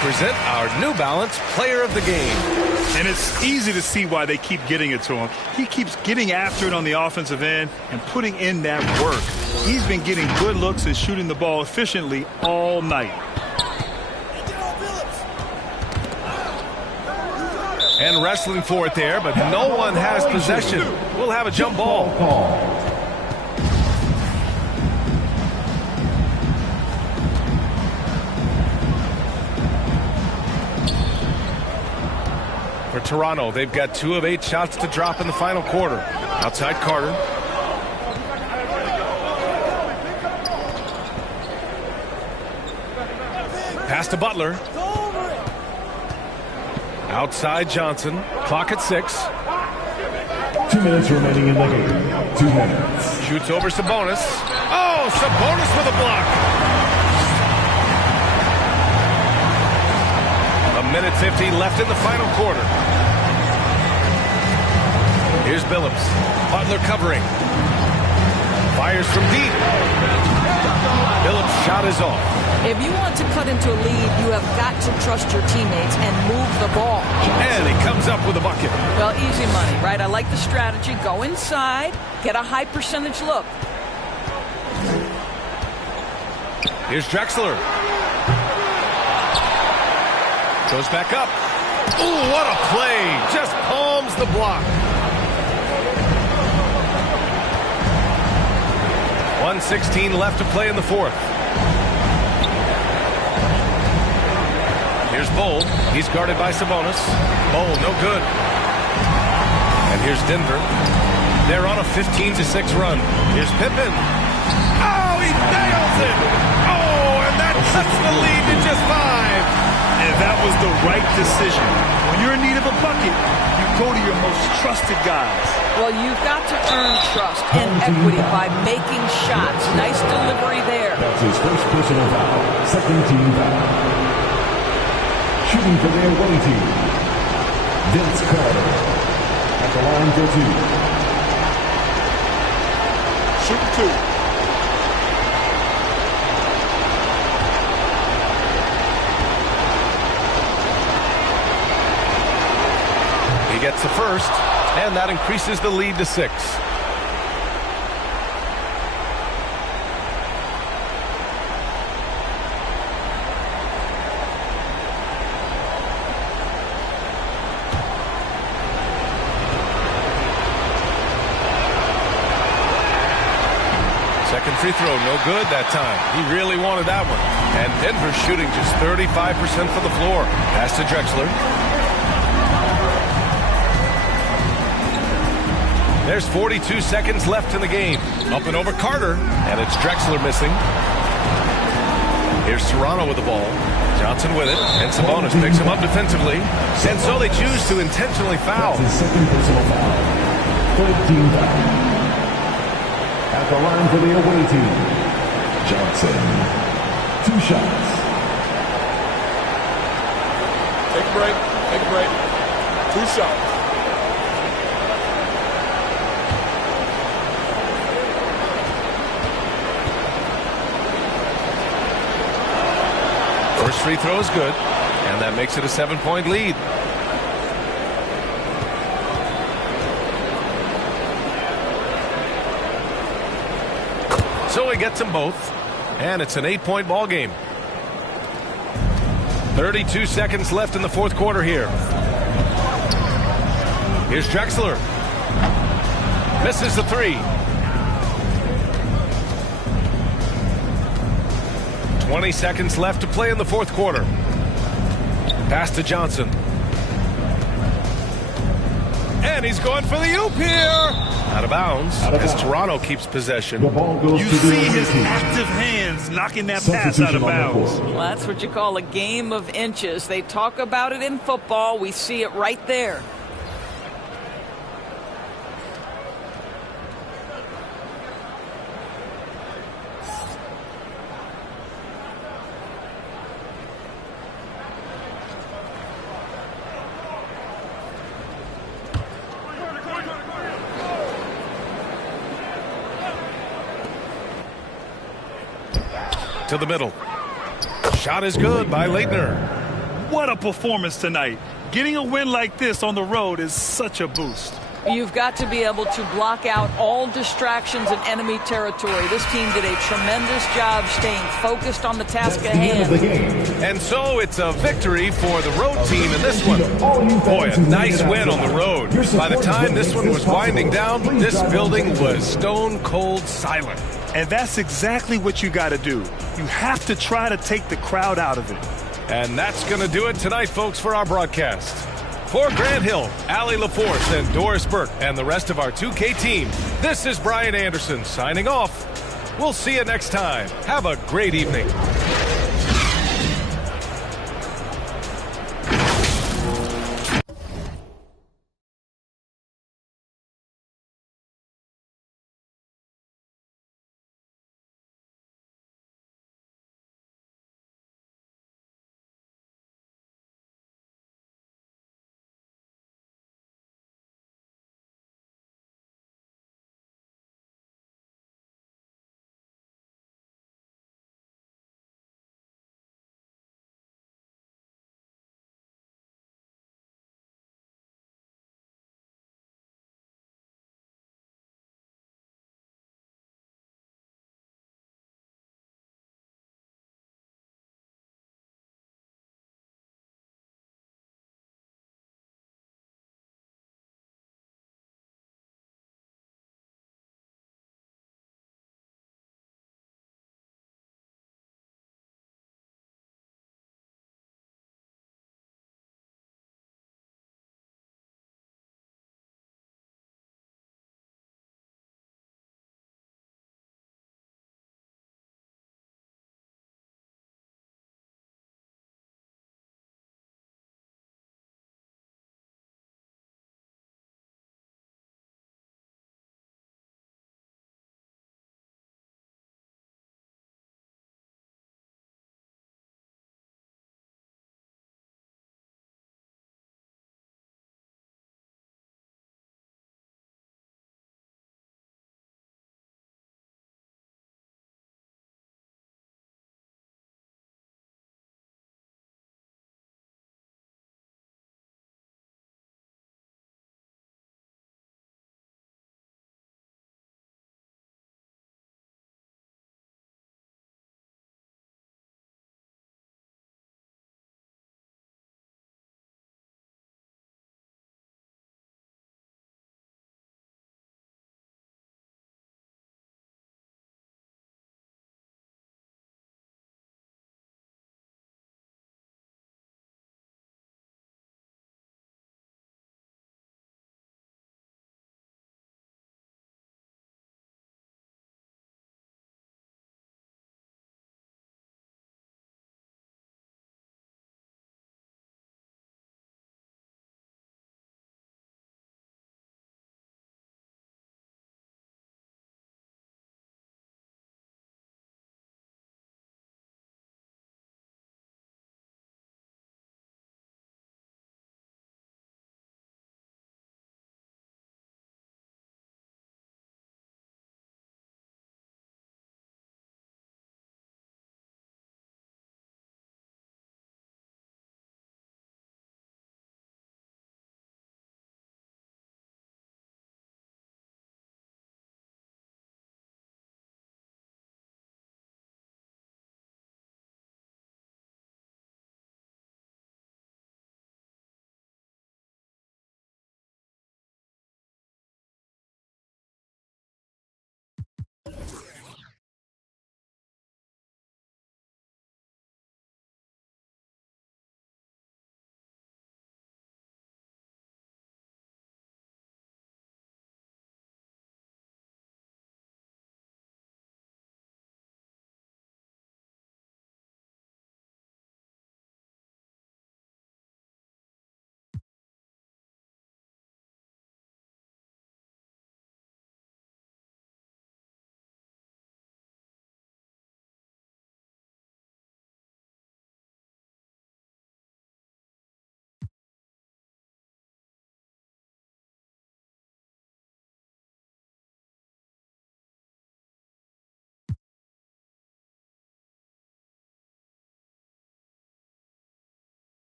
Present our New Balance Player of the Game. And it's easy to see why they keep getting it to him. He keeps getting after it on the offensive end and putting in that work. He's been getting good looks and shooting the ball efficiently all night. And wrestling for it there, but no one has possession. We'll have a jump ball. For Toronto, they've got 2 of 8 shots to drop in the final quarter. Outside Carter. Pass to Butler. Outside Johnson. Clock at 6. 2 minutes remaining in the game. 2 minutes. Shoots over Sabonis. Oh, Sabonis with a block. 1:50 left in the final quarter. Here's Billups. Butler covering. Fires from deep. Billups' shot is off. If you want to cut into a lead, you have got to trust your teammates and move the ball. And he comes up with a bucket. Well, easy money, right? I like the strategy. Go inside, get a high percentage look. Here's Drexler. Goes back up. Ooh, what a play. Just palms the block. 1:16 left to play in the fourth. Here's Bull. He's guarded by Sabonis. Bull, no good. And here's Denver. They're on a 15-6 run. Here's Pippen. Oh, he nails it. Oh, and that cuts the lead to just 5. And that was the right decision. When you're in need of a bucket, you go to your most trusted guys. Well, you've got to earn trust and equity by making shots. Nice delivery there. That's his first personal foul. Second team foul. Shooting for their away team, Vince Carter at the line for 2. Shoot 2. He gets the first, and that increases the lead to 6. Second free throw, no good that time. He really wanted that one. And Denver's shooting just 35% from the floor. Pass to Drexler. There's 42 seconds left in the game. Up and over Carter, and it's Drexler missing. Here's Toronto with the ball. Johnson with it, and Sabonis picks him up defensively. And so they choose to intentionally foul. That's his second personal foul. Third team foul. At the line for the away team, Johnson. 2 shots. Take a break. Take a break. 2 shots. First free throw is good, and that makes it a 7-point lead. So he gets them both, and it's an 8-point ball game. 32 seconds left in the fourth quarter here. Here's Drexler. Misses the 3. 20 seconds left to play in the fourth quarter. Pass to Johnson. And he's going for the oop here. Out of bounds as Toronto keeps possession. You see his active hands knocking that pass out of bounds. Well, that's what you call a game of inches. They talk about it in football. We see it right there. To the middle. Shot is good by Leitner. What a performance tonight. Getting a win like this on the road is such a boost. You've got to be able to block out all distractions in enemy territory. This team did a tremendous job staying focused on the task at hand. And so it's a victory for the road team in this one. Boy, a nice win on the road. By the time this one was winding down, this building was stone cold silent. And that's exactly what you got to do. You have to try to take the crowd out of it. And that's going to do it tonight, folks, for our broadcast. For Grant Hill, Allie LaForce, and Doris Burke, and the rest of our 2K team, this is Brian Anderson signing off. We'll see you next time. Have a great evening.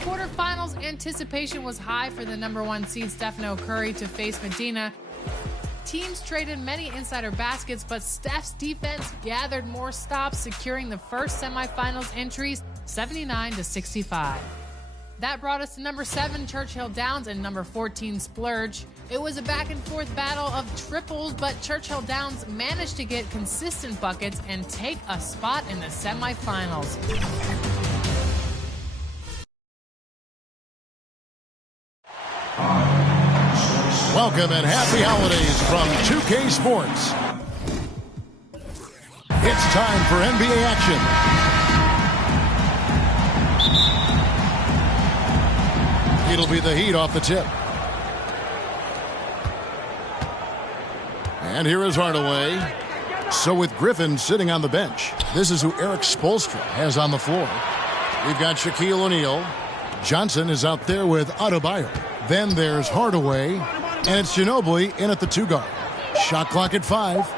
Quarterfinals anticipation was high for the #1 seed Stephen Curry to face Medina. Teams traded many insider baskets, but Steph's defense gathered more stops, securing the first semifinals entries 79-65. That brought us to #7 Churchill Downs and #14 Splurge. It was a back and forth battle of triples, but Churchill Downs managed to get consistent buckets and take a spot in the semifinals. Welcome and happy holidays from 2K Sports. It's time for NBA action. It'll be the Heat off the tip. And here is Hardaway. So with Griffin sitting on the bench, this is who Eric Spoelstra has on the floor. We've got Shaquille O'Neal. Johnson is out there with Adebayo. Then there's Hardaway. And it's Ginobili in at the 2 guard. Shot clock at 5.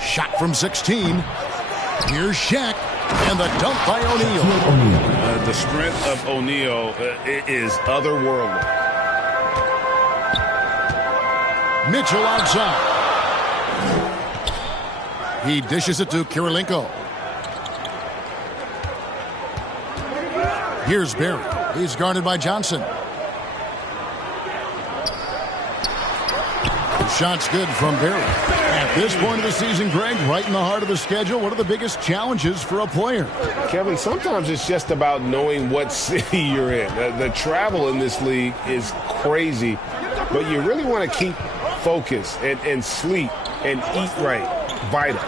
Shot from 16. Here's Shaq. And the dunk by O'Neal. The strength of O'Neal is otherworldly. Mitchell outside. He dishes it to Kirilenko. Here's Barry. He's guarded by Johnson. Shot's good from Barry. At this point of the season, Greg, right in the heart of the schedule, what are the biggest challenges for a player? Kevin, sometimes it's just about knowing what city you're in. The travel in this league is crazy, but you really want to keep focus and sleep and eat right. Vital.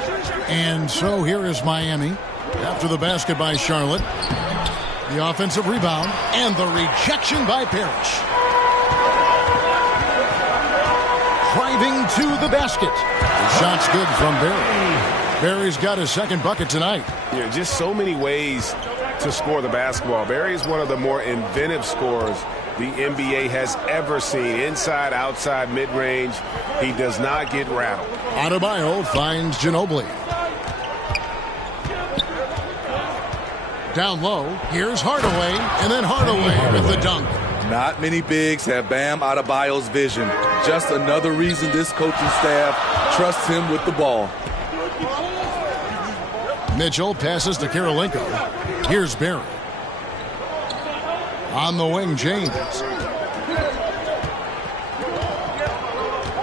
And so here is Miami after the basket by Charlotte. The offensive rebound and the rejection by Parrish. Driving to the basket. The shot's good from Barry. Barry's got his second bucket tonight. Yeah, just so many ways to score the basketball. Barry is one of the more inventive scorers the NBA has ever seen. Inside, outside, mid-range. He does not get rattled. Adebayo finds Ginobili. Down low, here's Hardaway, and then Hardaway with the dunk. Not many bigs have Bam Adebayo's vision. Just another reason this coaching staff trusts him with the ball. Mitchell passes to Kirilenko. Here's Barry. On the wing, James.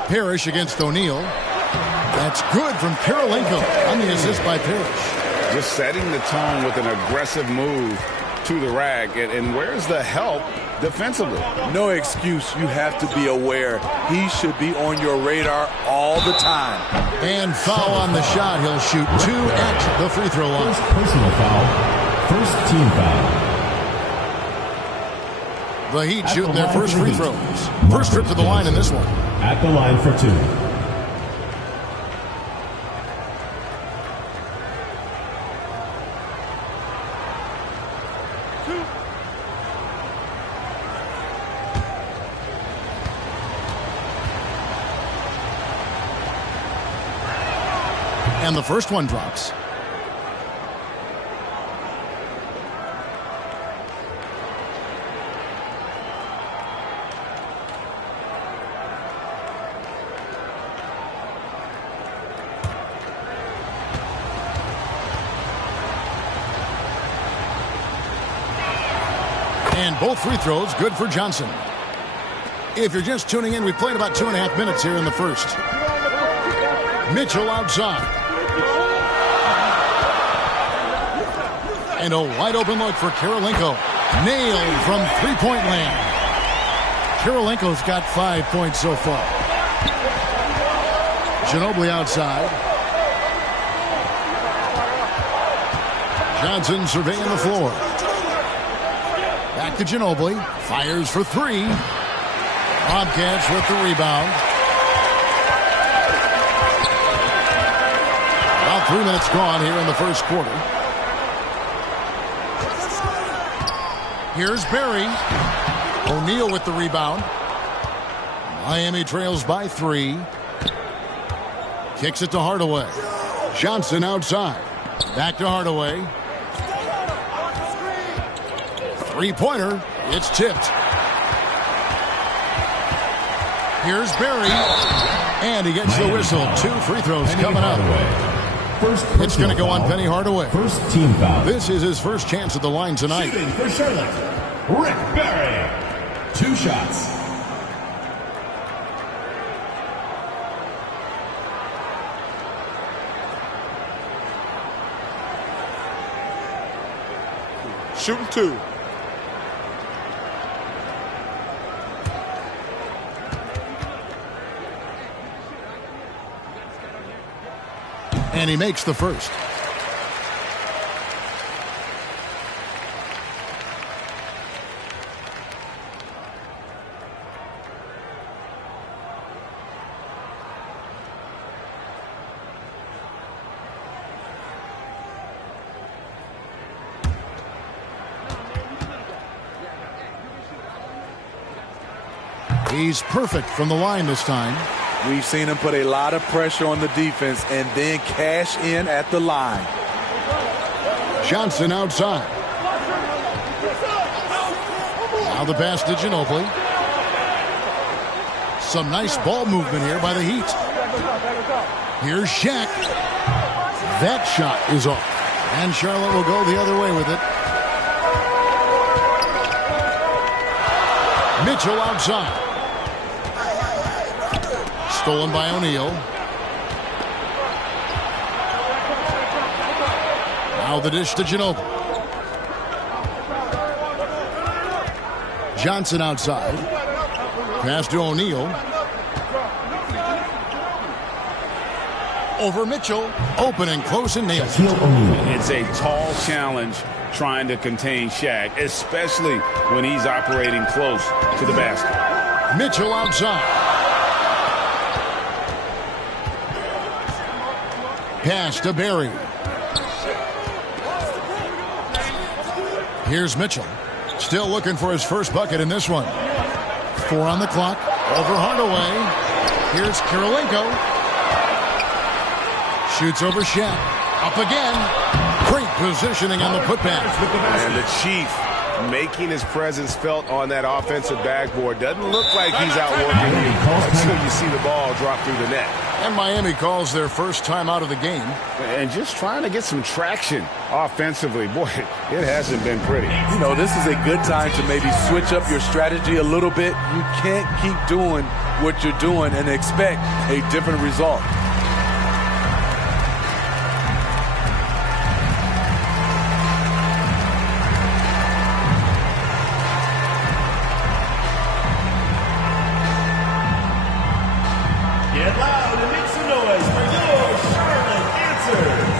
Parrish against O'Neal. That's good from Kirilenko on the assist by Parrish. Just setting the tone with an aggressive move to the rack. And where's the help defensively? No excuse. You have to be aware. He should be on your radar all the time. And foul on the shot. He'll shoot 2 at the free throw line. First personal foul. First team foul. The Heat shooting their first free throws. First trip to the line in this one. At the line for 2. And the first one drops. And both free throws good for Johnson. If you're just tuning in, we played about 2.5 minutes here in the first. Mitchell outside. And a wide open look for Kirilenko. Nailed from three-point land. Kirilenko's got 5 points so far. Ginobili outside. Johnson surveying the floor. Back to Ginobili. Fires for three. Bobcats with the rebound. About 3 minutes gone here in the first quarter. Here's Barry. O'Neal with the rebound. Miami trails by 3. Kicks it to Hardaway. Johnson outside. Back to Hardaway. Three-pointer. It's tipped. Here's Barry. And he gets the whistle. 2 free throws coming up. It's going to go on Penny Hardaway. First team foul. This is his first chance at the line tonight. Shooting for Charlotte, Rick Barry. 2 shots. Shooting 2. And he makes the first. He's perfect from the line this time. We've seen him put a lot of pressure on the defense and then cash in at the line. Johnson outside. Now the pass to Ginobili. Some nice ball movement here by the Heat. Here's Shaq. That shot is off. And Charlotte will go the other way with it. Mitchell outside. Stolen by O'Neal. Now the dish to Ginobili. Johnson outside. Pass to O'Neal. Over Mitchell. Open and close and nails it. It's a tall challenge trying to contain Shaq, especially when he's operating close to the basket. Mitchell outside. Pass to Barry. Here's Mitchell. Still looking for his first bucket in this one. 4 on the clock. Over Hardaway. Here's Kirilenko. Shoots over Shaq. Up again. Great positioning on the putback. And the Chief making his presence felt on that offensive backboard. Doesn't look like he's outworking you until you see the ball drop through the net. And Miami calls their first time out of the game. And just trying to get some traction offensively. Boy, it hasn't been pretty. You know, this is a good time to maybe switch up your strategy a little bit. You can't keep doing what you're doing and expect a different result. Get loud and make some noise for your Charlotte Answers.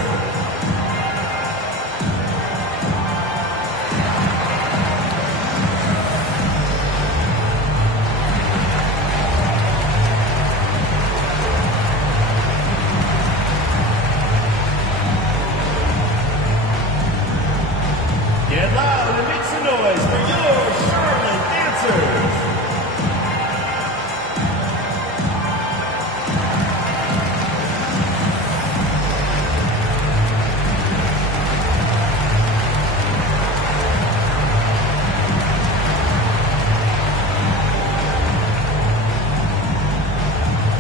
Get loud and make some noise for your Charlotte Answers.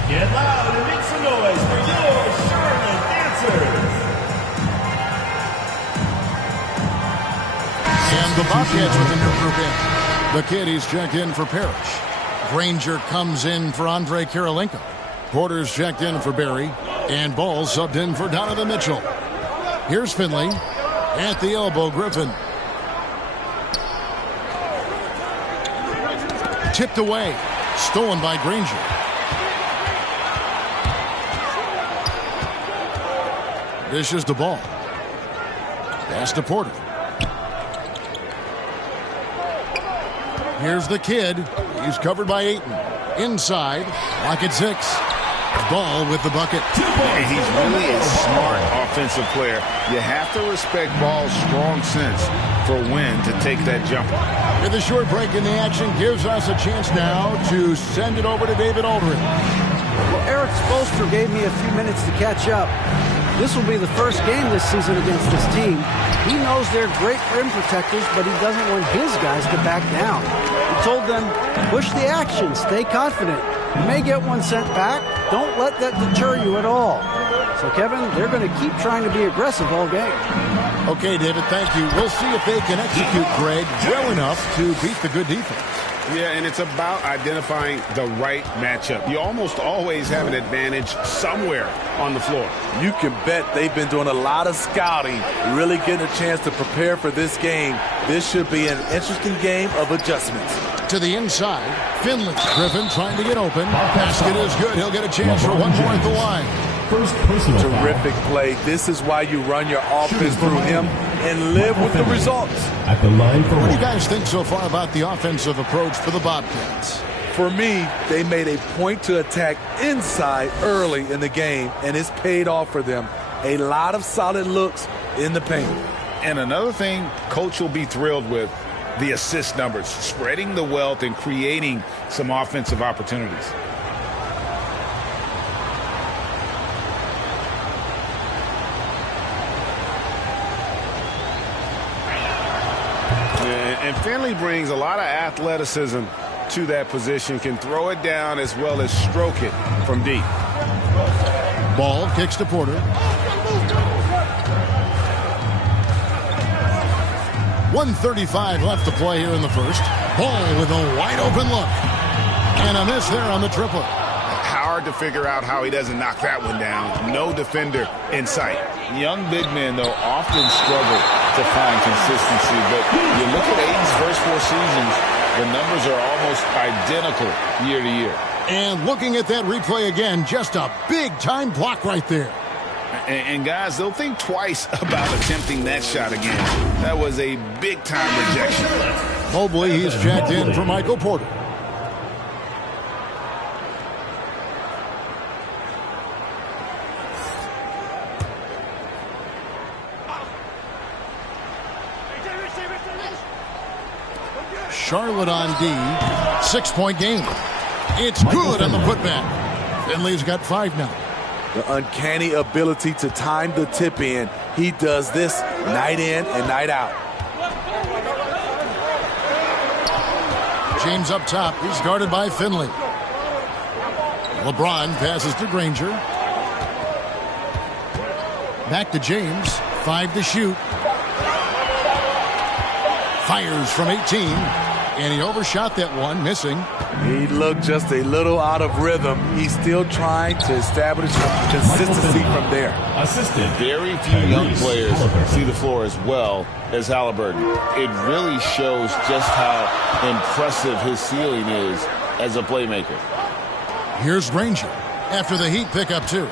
Get loud and make some noise for your Charlotte Answers. And the Bobcats with a new group in. The kid, he's checked in for Parrish. Granger comes in for Andre Kirilenko. Porter's checked in for Barry. And Ball subbed in for Donovan Mitchell. Here's Finley. At the elbow, Griffin. Tipped away. Stolen by Granger. Dishes the ball. Pass to Porter. Here's the kid. He's covered by Ayton. Inside. Lock at 6. Ball with the bucket. And he's really a smart offensive player. You have to respect Ball's strong sense for when to take that jumper. With a short break in the action gives us a chance now to send it over to David Aldridge. Well, Eric Spoelstra gave me a few minutes to catch up. This will be the first game this season against this team. He knows they're great rim protectors, but he doesn't want his guys to back down. He told them, push the action, stay confident. You may get one sent back. Don't let that deter you at all. So, Kevin, they're going to keep trying to be aggressive all game. Okay, David, thank you. We'll see if they can execute Greg well enough to beat the good defense. Yeah, and it's about identifying the right matchup. You almost always have an advantage somewhere on the floor. You can bet they've been doing a lot of scouting, really getting a chance to prepare for this game. This should be an interesting game of adjustments. To the inside, Finley. Griffin trying to get open. Basket is good. He'll get a chance for one more at the line. First personal Terrific foul. play. This is why you run your offense through him and live with the results. At the line for What do you guys think so far about the offensive approach for the Bobcats? For me, they made a point to attack inside early in the game, and it's paid off for them. A lot of solid looks in the paint. And another thing Coach will be thrilled with, the assist numbers, spreading the wealth and creating some offensive opportunities. And Finley brings a lot of athleticism to that position, can throw it down as well as stroke it from deep. Ball kicks to Porter. 1:35 left to play here in the first. Ball with a wide open look. And a miss there on the triple. Hard to figure out how he doesn't knock that one down. No defender in sight. Young big men, though, often struggle to find consistency. But you look at Ayton's first 4 seasons, the numbers are almost identical year to year. And looking at that replay again, just a big-time block right there. And guys, they'll think twice about attempting that shot again. That was a big-time rejection. Mobley, he's checked in for Michael Porter. Charlotte on D. 6-point game. It's good on the putback. Finley's got 5 now. The uncanny ability to time the tip in. He does this night in and night out. James up top. He's guarded by Finley. LeBron passes to Granger. Back to James. 5 to shoot. Fires from 18. And he overshot that one, missing. He looked just a little out of rhythm. He's still trying to establish consistency from there. Assistant. Very few young players see the floor as well as Halliburton. It really shows just how impressive his ceiling is as a playmaker. Here's Granger after the Heat pick up 2.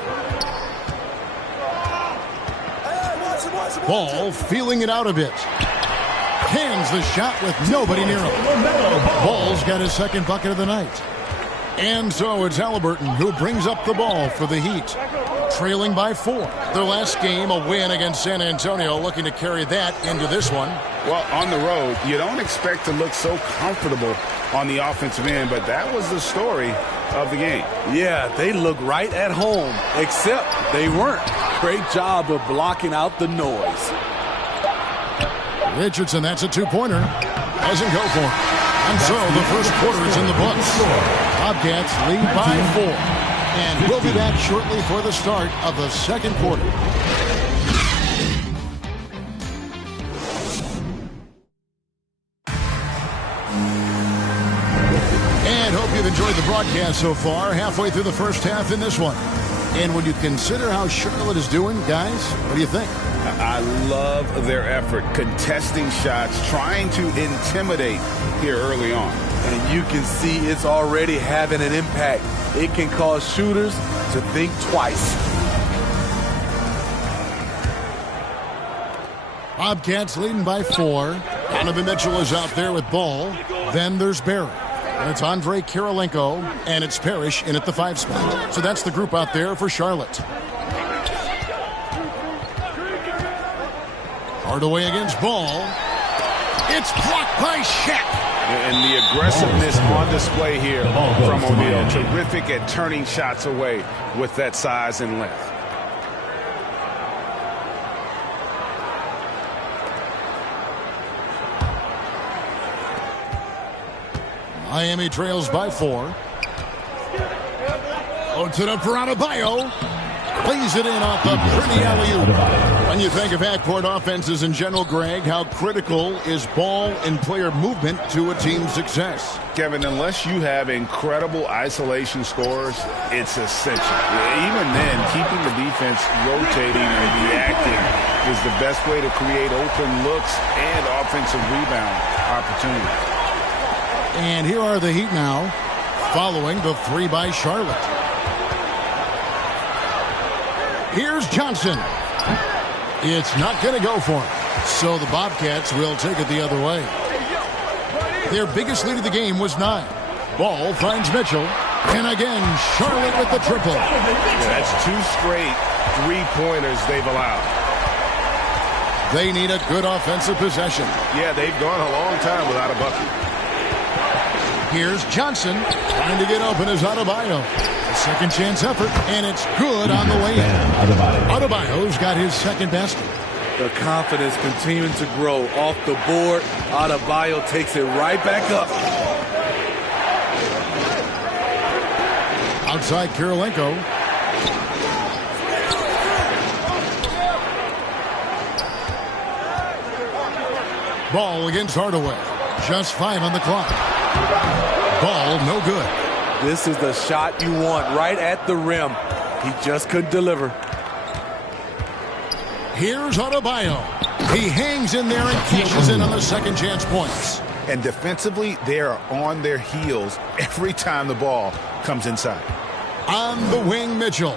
Ball feeling it out a bit. Hands the shot with nobody near him. Ball's got his second bucket of the night. And so it's Halliburton who brings up the ball for the Heat. Trailing by 4. Their last game, a win against San Antonio, looking to carry that into this one. Well, on the road, you don't expect to look so comfortable on the offensive end, but that was the story of the game. Yeah, they look right at home, except they weren't. Great job of blocking out the noise. Richardson, that's a 2-pointer. Doesn't go for it. And so the first quarter is in the books. Bobcats lead by 4. And we'll be back shortly for the start of the second quarter. And hope you've enjoyed the broadcast so far. Halfway through the first half in this one. And when you consider how Charlotte is doing, guys, what do you think? I love their effort, contesting shots, trying to intimidate here early on. And you can see it's already having an impact. It can cause shooters to think twice. Bobcats leading by 4. Donovan Mitchell is out there with ball. Then there's Barry. And it's Andre Kirilenko, and it's Parrish in at the 5 spot. So that's the group out there for Charlotte. Hardaway against Ball. It's blocked by Shaq. And the aggressiveness on display here from O'Neal. Terrific at turning shots away with that size and length. Miami trails by 4. Puts it up for Adebayo. Plays it in off the pretty alley-oop. When you think of backcourt offenses in general, Greg, how critical is ball and player movement to a team's success? Kevin, unless you have incredible isolation scores, it's essential. Even then, keeping the defense rotating and reacting is the best way to create open looks and offensive rebound opportunities. And here are the Heat now, following the 3 by Charlotte. Here's Johnson. It's not going to go for him. So the Bobcats will take it the other way. Their biggest lead of the game was 9. Ball finds Mitchell. And again, Charlotte with the triple. Yeah, that's 2 straight 3-pointers they've allowed. They need a good offensive possession. Yeah, they've gone a long time without a bucket. Here's Johnson. Trying to get open is Adebayo. Second chance effort, and it's good on the way in. Adebayo's got his second basket. The confidence continuing to grow off the board. Adebayo takes it right back up. Outside Kirilenko. Ball against Hardaway. Just 5 on the clock. Ball no good. This is the shot you want right at the rim. He just couldn't deliver. Here's Adebayo. He hangs in there and cashes in on the second chance points. And defensively, they are on their heels every time the ball comes inside. On the wing, Mitchell.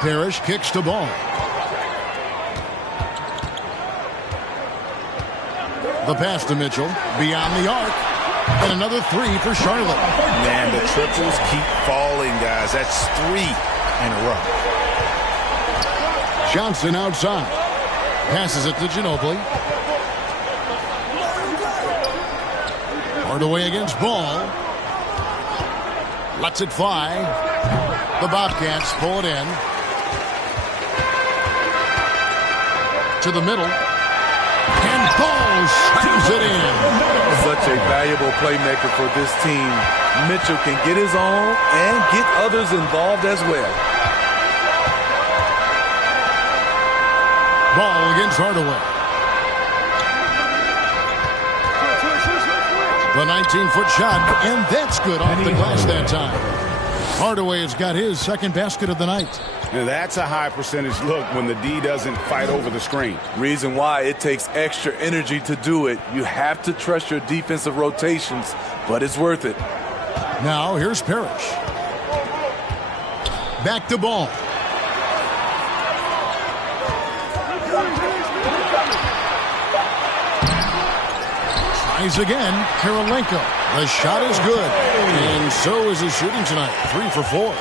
Parrish kicks to Ball. The pass to Mitchell. Beyond the arc. And another 3 for Charlotte. Man, the triples keep falling, guys. That's 3 in a row. Johnson outside. Passes it to Ginobili. Hardaway against Ball. Lets it fly. The Bobcats pull it in. To the middle. And Ball slams it in. Such a valuable playmaker for this team. Mitchell can get his own and get others involved as well. Ball against Hardaway. The 19-foot shot, and that's good off the glass that time. Hardaway has got his second basket of the night. Now that's a high percentage look when the D doesn't fight over the screen. Reason why it takes extra energy to do it. You have to trust your defensive rotations, but it's worth it. Now here's Parrish. Back to Ball. Tries again, Kirilenko. The shot is good, and so is his shooting tonight. 3 for 4.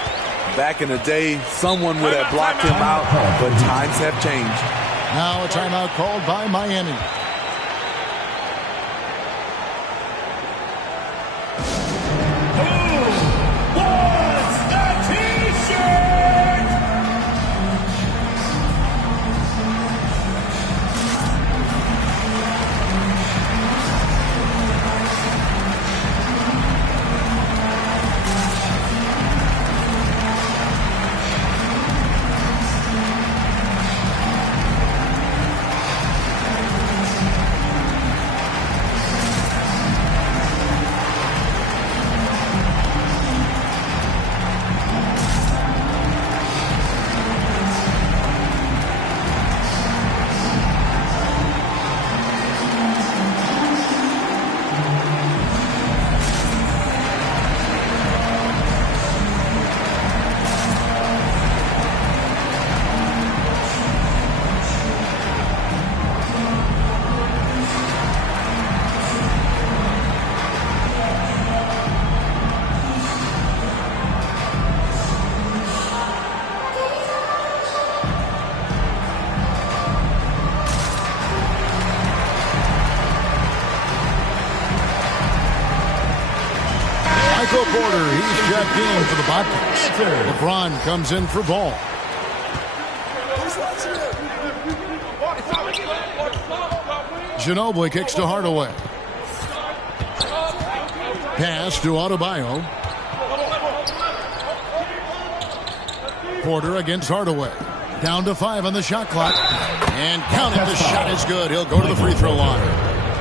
Back in the day, someone would have blocked him out, but times have changed. Now a timeout called by Miami. Michael Porter, he's checked in for the Bobcats. LeBron comes in for ball. Ginobili kicks to Hardaway. Pass to Adebayo. Porter against Hardaway. Down to 5 on the shot clock. And counting, the shot is good. He'll go to the free throw line.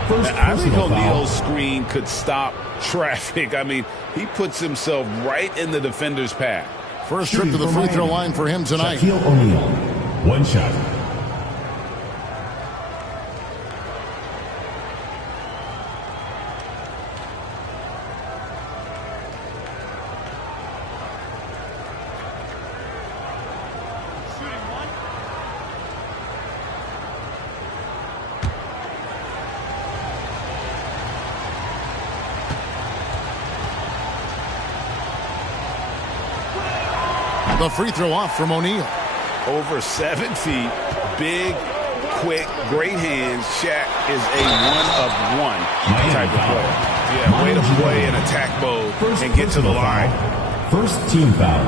I think O'Neal's screen could stop traffic. I mean, he puts himself right in the defender's path. First trip to the free throw line for him tonight. Shaquille O'Neal, 1 shot. The free throw off from O'Neal. Over 7 feet, big, quick, great hands. Shaq is a one-of-one type of player. Yeah, way to play in attack mode and get to the line. First team foul.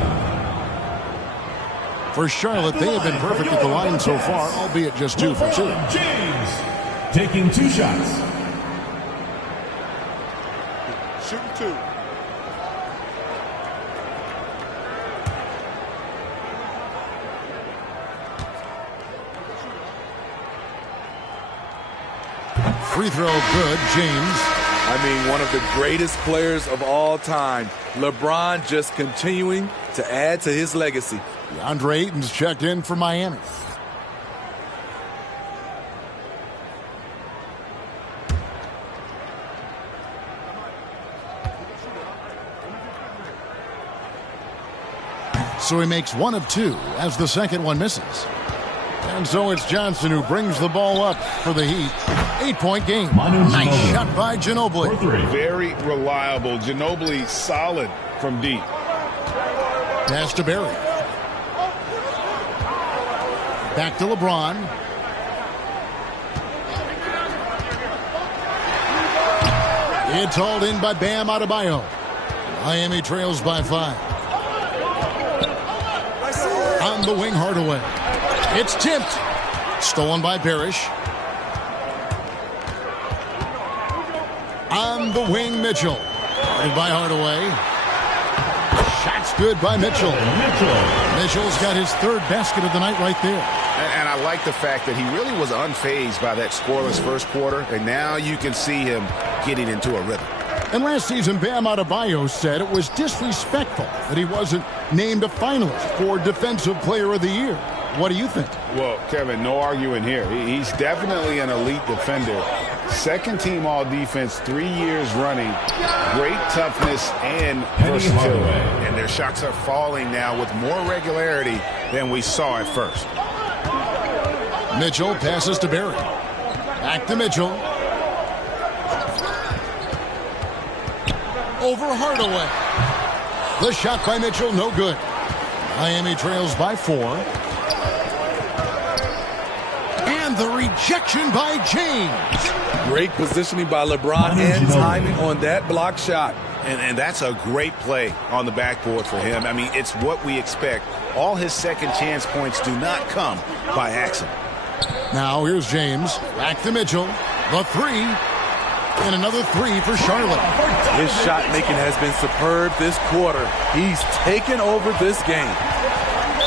For Charlotte, they have been perfect at the line so far, albeit just 2 for 2. James taking 2 shots. Shooting 2. Free throw good, James. I mean, one of the greatest players of all time. LeBron just continuing to add to his legacy. DeAndre Ayton's checked in for Miami. So he makes 1 of 2 as the second one misses. And so it's Johnson who brings the ball up for the Heat. 8-point game. Nice shot by Ginobili. Very reliable. Ginobili solid from deep. Pass to Barry. Back to LeBron. It's hauled in by Bam Adebayo. Miami trails by 5. On the wing, Hardaway. It's tipped. Stolen by Parrish. On the wing, Mitchell. Guarded by Hardaway. Shot's good by Mitchell. Mitchell's got his 3rd basket of the night right there. And I like the fact that he really was unfazed by that scoreless first quarter, and now you can see him getting into a rhythm. And last season, Bam Adebayo said it was disrespectful that he wasn't named a finalist for Defensive Player of the Year. What do you think? Well, Kevin, no arguing here. He's definitely an elite defender. 2nd team all defense 3 years running. Great toughness and versatility. And their shots are falling now with more regularity than we saw at first. Mitchell passes to Barry. Back to Mitchell. Over Hardaway. The shot by Mitchell, no good. Miami trails by 4. And the rejection by James. Great positioning by LeBron and timing on that block shot. And that's a great play on the backboard for him. I mean, it's what we expect. All his second chance points do not come by accident. Now here's James. Back to Mitchell. The 3. And another 3 for Charlotte. His shot making has been superb this quarter. He's taken over this game.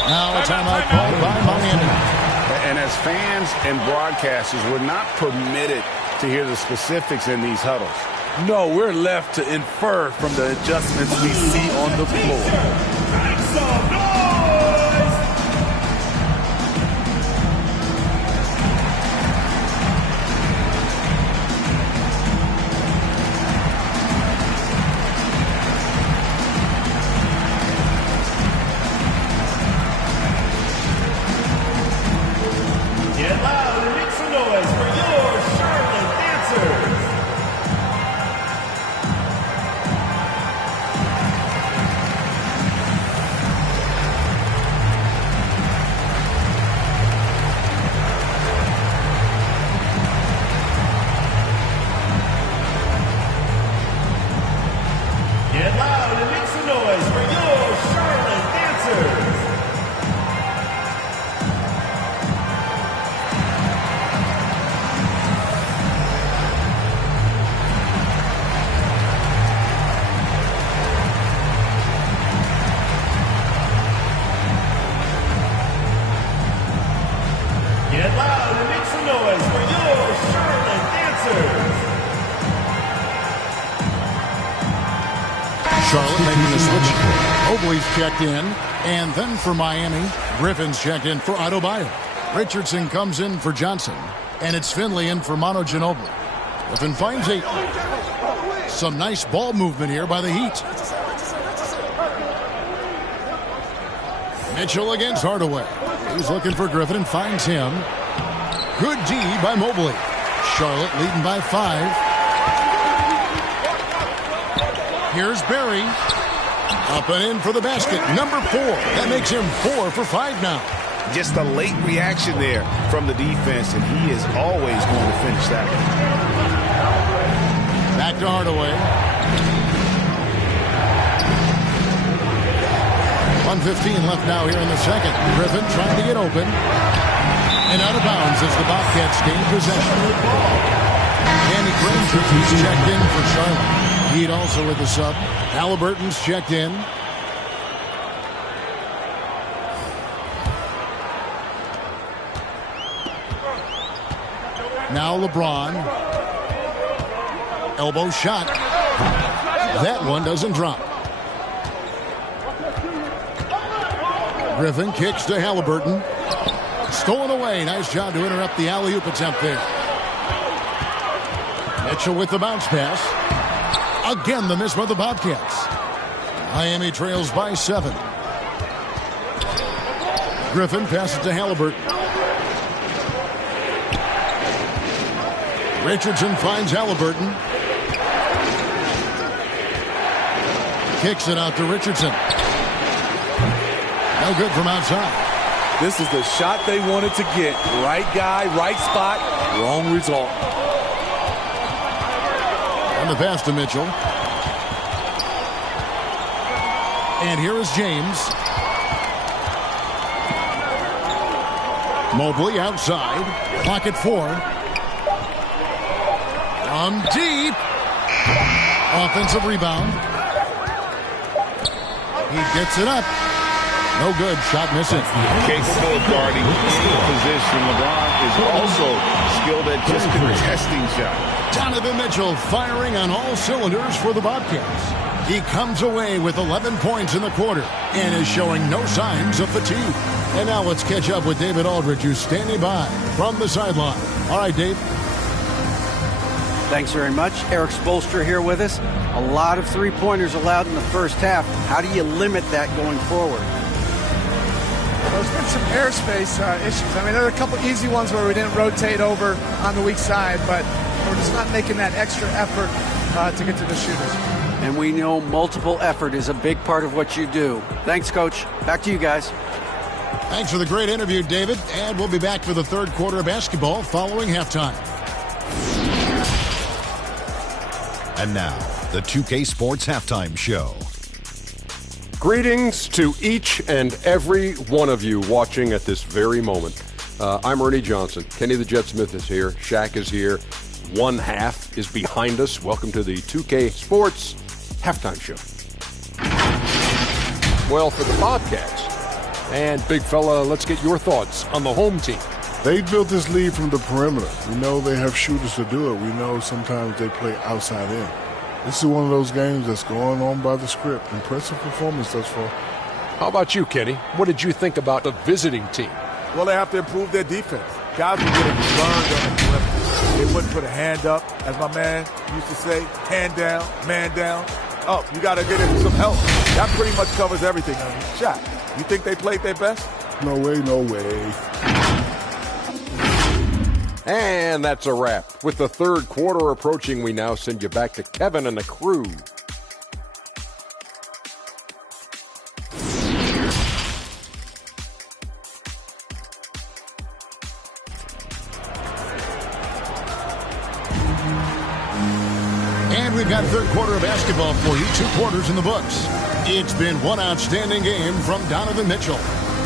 Now a timeout called by Miami. And as fans and broadcasters, we're not permitted to hear the specifics in these huddles. No, we're left to infer from the adjustments we see on the floor. Charlotte making the switch. Mobley's checked in. And then for Miami, Griffin's checked in for Adebayo. Richardson comes in for Johnson. And it's Finley in for Manu Ginobili. Griffin finds 8. Some nice ball movement here by the Heat. Mitchell against Hardaway. He's looking for Griffin and finds him. Good D by Mobley. Charlotte leading by 5. Here's Barry. Up and in for the basket. Number 4. That makes him 4 for 5 now. Just a late reaction there from the defense, and he is always going to finish that one. Back to Hardaway. 1:15 left now here in the second. Griffin trying to get open. And out of bounds as the Bobcats gain possession. Danny Granger, he's checked in for Charlotte. Heat also with the sub. Halliburton's checked in. Now LeBron. Elbow shot. That one doesn't drop. Griffin kicks to Halliburton. Stolen away. Nice job to interrupt the alley-oop attempt there. Mitchell with the bounce pass. Again, the miss by the Bobcats. Miami trails by 7. Griffin passes to Halliburton. Richardson finds Halliburton. Kicks it out to Richardson. No good from outside. This is the shot they wanted to get. Right guy, right spot, wrong result. And the pass to Mitchell. And here is James. Mobley outside. Clock at 4. From deep. Offensive rebound. He gets it up. No good. Shot missing. Capable of guarding any position. LeBron is also skilled at just contesting shots. Donovan Mitchell firing on all cylinders for the Bobcats. He comes away with 11 points in the quarter and is showing no signs of fatigue. And now let's catch up with David Aldridge, who's standing by from the sideline. All right, Dave. Thanks very much. Eric Spoelstra here with us. A lot of three-pointers allowed in the first half. How do you limit that going forward? Well, there's been some airspace issues. I mean, there are a couple easy ones where we didn't rotate over on the weak side, but we're just not making that extra effort to get to the shooters. And we know multiple effort is a big part of what you do. Thanks, Coach. Back to you guys. Thanks for the great interview, David. And we'll be back for the third quarter of basketball following halftime. And now, the 2K Sports Halftime Show. Greetings to each and every one of you watching at this very moment. I'm Ernie Johnson. Kenny the Jet Smith is here. Shaq is here. One half is behind us. Welcome to the 2K Sports Halftime Show. Well, for the Bobcats, and big fella, let's get your thoughts on the home team. They built this lead from the perimeter. We know they have shooters to do it. We know sometimes they play outside in. This is one of those games that's going on by the script. Impressive performance thus far. How about you, Kenny? What did you think about the visiting team? Well, they have to improve their defense. Guys were getting burned on the perimeter. They wouldn't put a hand up, as my man used to say, hand down, man down. Oh, you got to get in some help. That pretty much covers everything. Shaq, you think they played their best? No way, no way. And that's a wrap. With the third quarter approaching, we now send you back to Kevin and the crew. And we've got third quarter of basketball for you. 2 quarters in the books. It's been one outstanding game from Donovan Mitchell.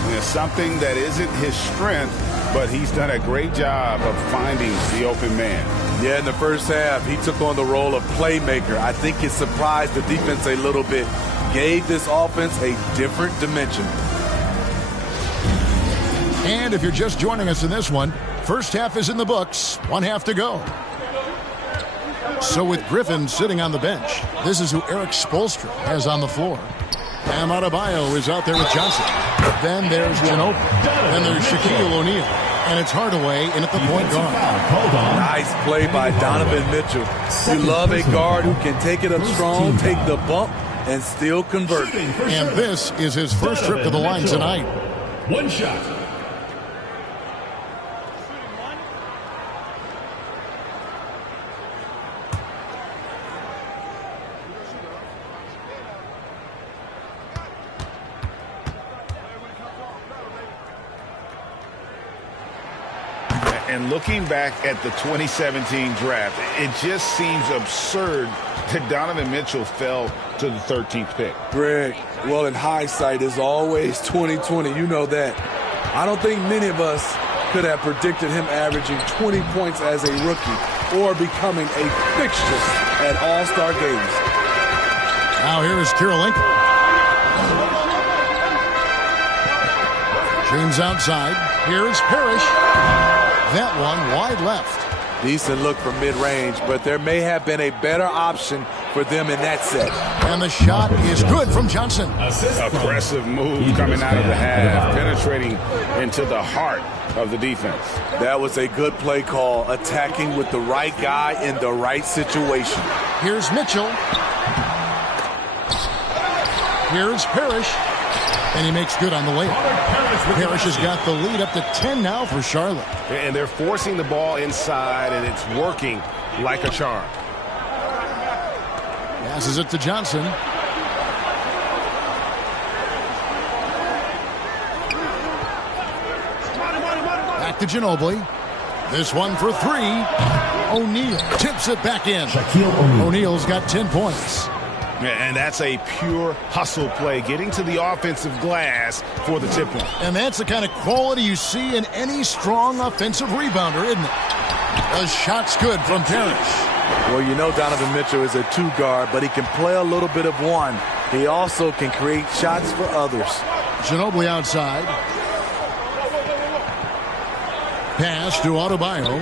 There's something that isn't his strength, but he's done a great job of finding the open man. Yeah, in the first half, he took on the role of playmaker. I think it surprised the defense a little bit. Gave this offense a different dimension. And if you're just joining us in this one, first half is in the books. One half to go. So with Griffin sitting on the bench, this is who Eric Spoelstra has on the floor. Bam Adebayo is out there with Johnson. Then there's Ginobili. Then there's Shaquille O'Neal. And it's Hardaway in at the point guard. Nice play by Donovan Mitchell. You love a guard who can take it up strong, take the bump, and still convert. And this is his first trip to the line tonight. One shot. And looking back at the 2017 draft, it just seems absurd that Donovan Mitchell fell to the 13th pick. Greg, well, in hindsight, is always 20/20. You know that. I don't think many of us could have predicted him averaging 20 points as a rookie or becoming a fixture at All-Star games. Now here is Kirilenko. James outside. Here's Parrish. That one wide left. Decent look from mid-range, but there may have been a better option for them in that set. And the shot is good from Johnson. Aggressive move coming out of the half, penetrating into the heart of the defense. That was a good play call, attacking with the right guy in the right situation. Here's Mitchell. Here's Parrish. And he makes good on the layup. Parrish has got the lead up to 10 now for Charlotte. And they're forcing the ball inside, and it's working like a charm. Passes it to Johnson. Back to Ginobili. This one for three. O'Neal tips it back in. O'Neal's got 10 points. And that's a pure hustle play, getting to the offensive glass for the tip point. And that's the kind of quality you see in any strong offensive rebounder, isn't it? The shot's good from Parrish. Well, you know Donovan Mitchell is a two-guard, but he can play a little bit of one. He also can create shots for others. Ginobili outside. Pass to Adebayo.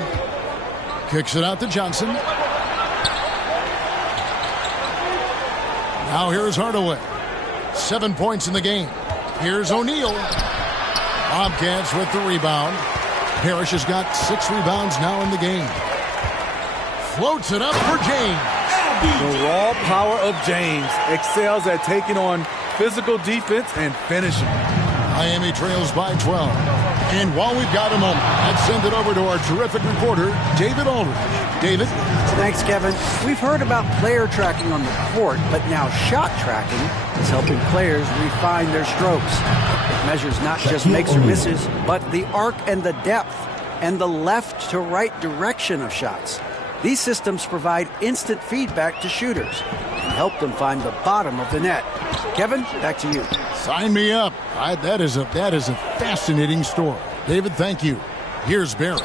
Kicks it out to Johnson. Now here's Hardaway. 7 points in the game. Here's O'Neal. Bobcats with the rebound. Parrish has got 6 rebounds now in the game. Floats it up for James. The raw power of James excels at taking on physical defense and finishing. Miami trails by 12. And while we've got a moment, let's send it over to our terrific reporter, David Aldridge. David? Thanks, Kevin. We've heard about player tracking on the court, but now shot tracking is helping players refine their strokes. It measures not just makes or misses, but the arc and the depth and the left to right direction of shots. These systems provide instant feedback to shooters and help them find the bottom of the net. Kevin, back to you. Sign me up. That is a fascinating story. David, thank you. Here's Barry.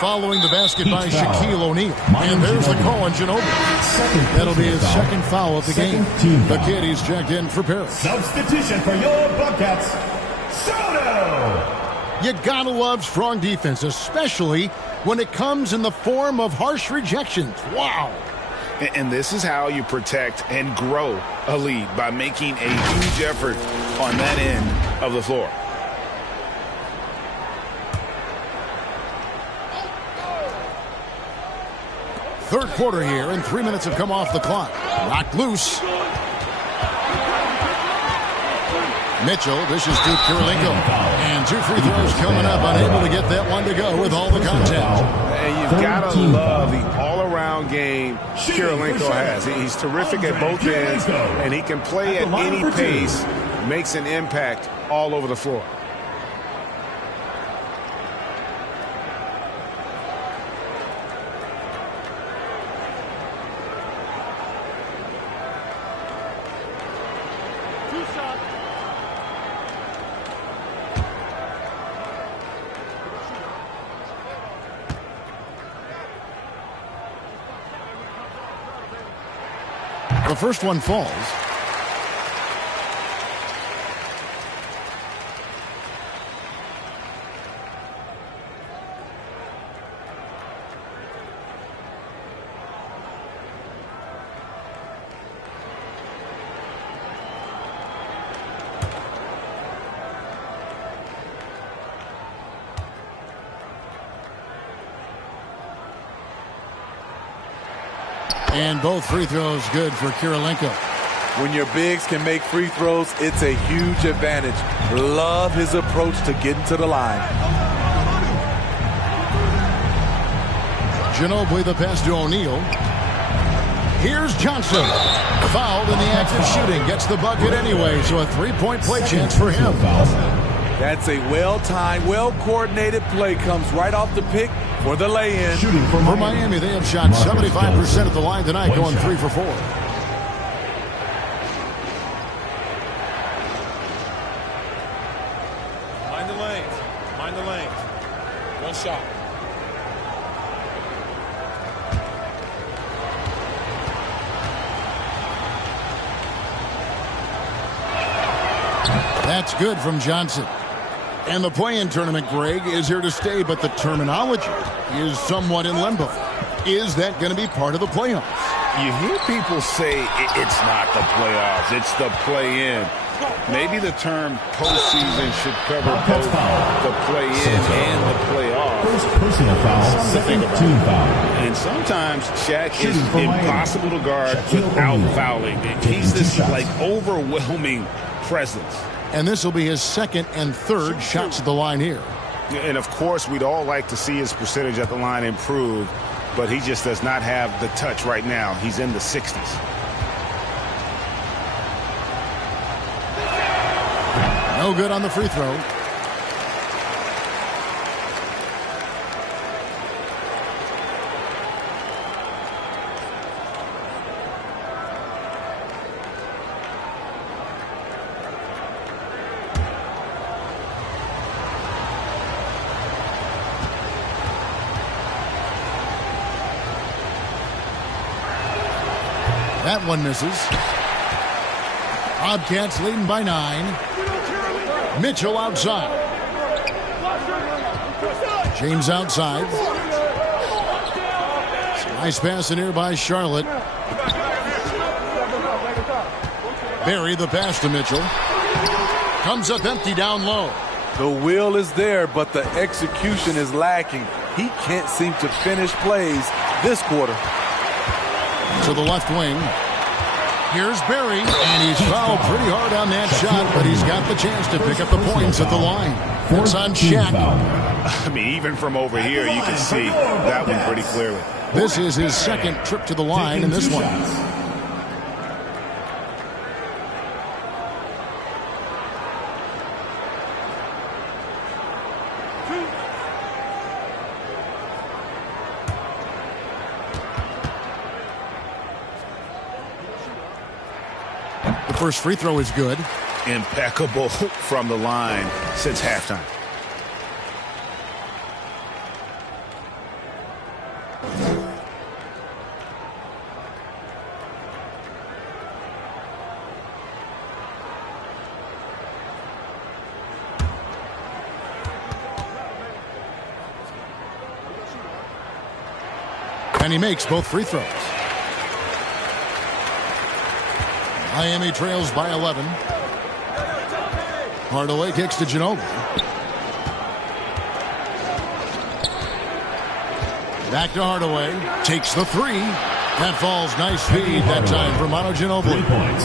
Following the basket by Shaquille O'Neal. And there's the call on Ginobili. That'll be his second foul of the game. The kid, he's checked in for Paris. Substitution for your Bobcats, Soto. You gotta love strong defense, especially when it comes in the form of harsh rejections. Wow. And this is how you protect and grow a lead, by making a huge effort on that end of the floor. Third quarter here, and 3 minutes have come off the clock. Knocked loose. Mitchell dishes to Kirilenko. And 2 free throws coming up, unable to get that one to go with all the contact. And you've got to love the all-around game Kirilenko has. He's terrific at both ends, and he can play at any pace, makes an impact all over the floor. The first one falls. And both free throws good for Kirilenko. When your bigs can make free throws, it's a huge advantage. Love his approach to getting to the line. Ginobili the pass to O'Neal. Here's Johnson. Fouled in the act of shooting. Gets the bucket anyway, so a three-point play chance for him. That's a well-timed, well-coordinated play. Comes right off the pick for the lay-in. For Miami, they have shot 75% at the line tonight, going 3 for 4. Mind the lanes. Mind the lanes. One shot. That's good from Johnson. And the play-in tournament, Greg, is here to stay, but the terminology is somewhat in limbo. Is that going to be part of the playoffs? You hear people say it's not the playoffs, it's the play-in. Maybe the term postseason should cover both the play-in and the playoffs. First personal foul, second team foul. And sometimes Shaq is impossible to guard without fouling. He's this like overwhelming presence. And this will be his second and third shots at the line here. And of course, we'd all like to see his percentage at the line improve, but he just does not have the touch right now. He's in the 60s. No good on the free throw. That one misses. Bobcats leading by 9. Mitchell outside. James outside. Nice pass in here by Charlotte. Barry the pass to Mitchell. Comes up empty down low. The will is there, but the execution is lacking. He can't seem to finish plays this quarter. To the left wing. Here's Barry, and he's fouled pretty hard on that shot, but he's got the chance to pick up the points at the line. It's on Shaq. I mean, even from over here, you can see that one pretty clearly. This is his second trip to the line in this one. The first free throw is good. Impeccable from the line since halftime. And he makes both free throws. Miami trails by 11. Hardaway kicks to Ginobili. Back to Hardaway. Takes the three. That falls. Nice feed that time for Manu Ginobili. 3 points.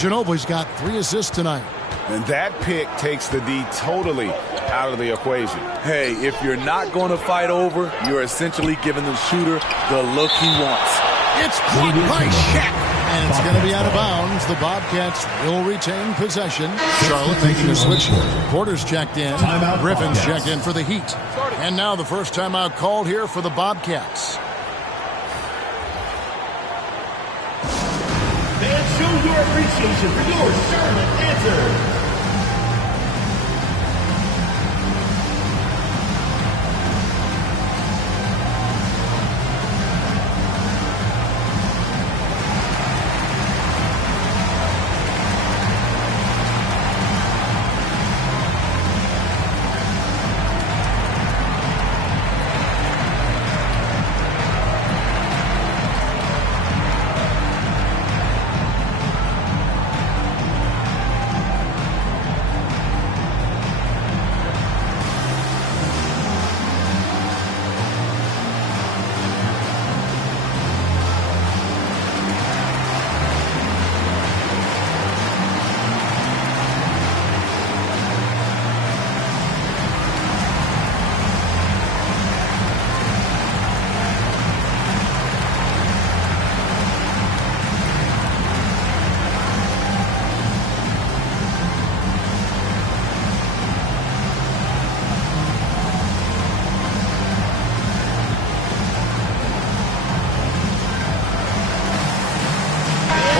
Ginobili's got 3 assists tonight. And that pick takes the D totally out of the equation. Hey, if you're not going to fight over, you're essentially giving the shooter the look he wants. It's caught by Shaq. And it's going to be out of bounds. The Bobcats will retain possession. Charlotte making a switch. Porter's checked in. Griffin's checked in for the Heat. And now the first timeout called here for the Bobcats. And show your appreciation for your Charlotte answer.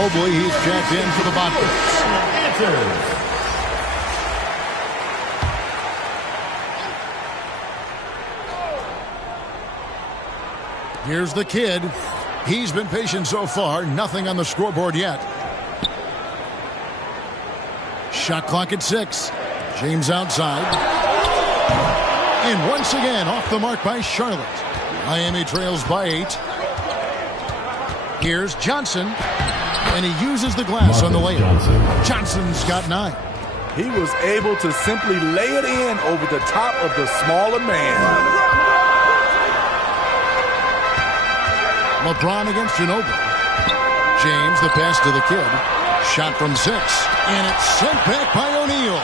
Mobley, he's checked in for the Bobcats. Here's the kid. He's been patient so far. Nothing on the scoreboard yet. Shot clock at 6. James outside. And once again, off the mark by Charlotte. Miami trails by 8. Here's Johnson. And he uses the glass on the layup. Johnson's got 9. He was able to simply lay it in over the top of the smaller man. LeBron against Ginobili. James, the pass to the kid. Shot from 6. And it's sent back by O'Neal.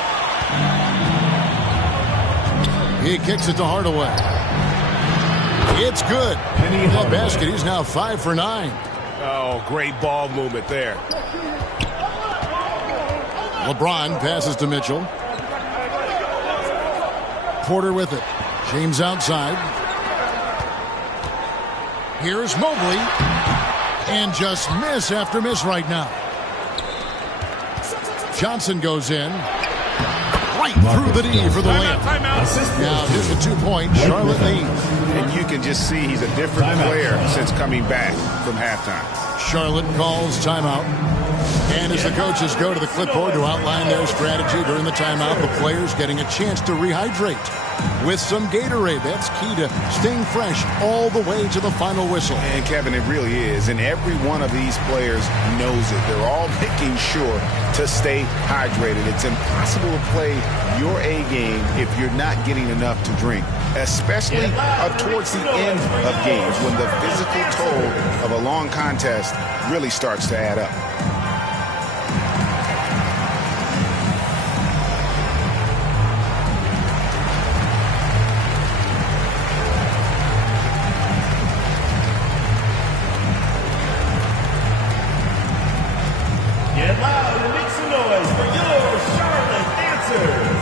He kicks it to Hardaway. It's good. The basket, he's now 5 for 9. Oh, great ball movement there. LeBron passes to Mitchell. Porter with it. James outside. Here's Mobley. And just miss after miss right now. Johnson goes in. Right through the D for the layup. Now just a 2-point Charlotte lead. And you can just see he's a different player since coming back from halftime. Charlotte calls timeout. And as the coaches go to the clipboard to outline their strategy during the timeout, the players getting a chance to rehydrate with some Gatorade. That's key to staying fresh all the way to the final whistle. And Kevin, it really is. And every one of these players knows it. They're all making sure to stay hydrated. It's impossible to play your A game if you're not getting enough to drink, especially towards the end of games when the physical toll of a long contest really starts to add up. Get loud and make some noise for your Charlotte dancers.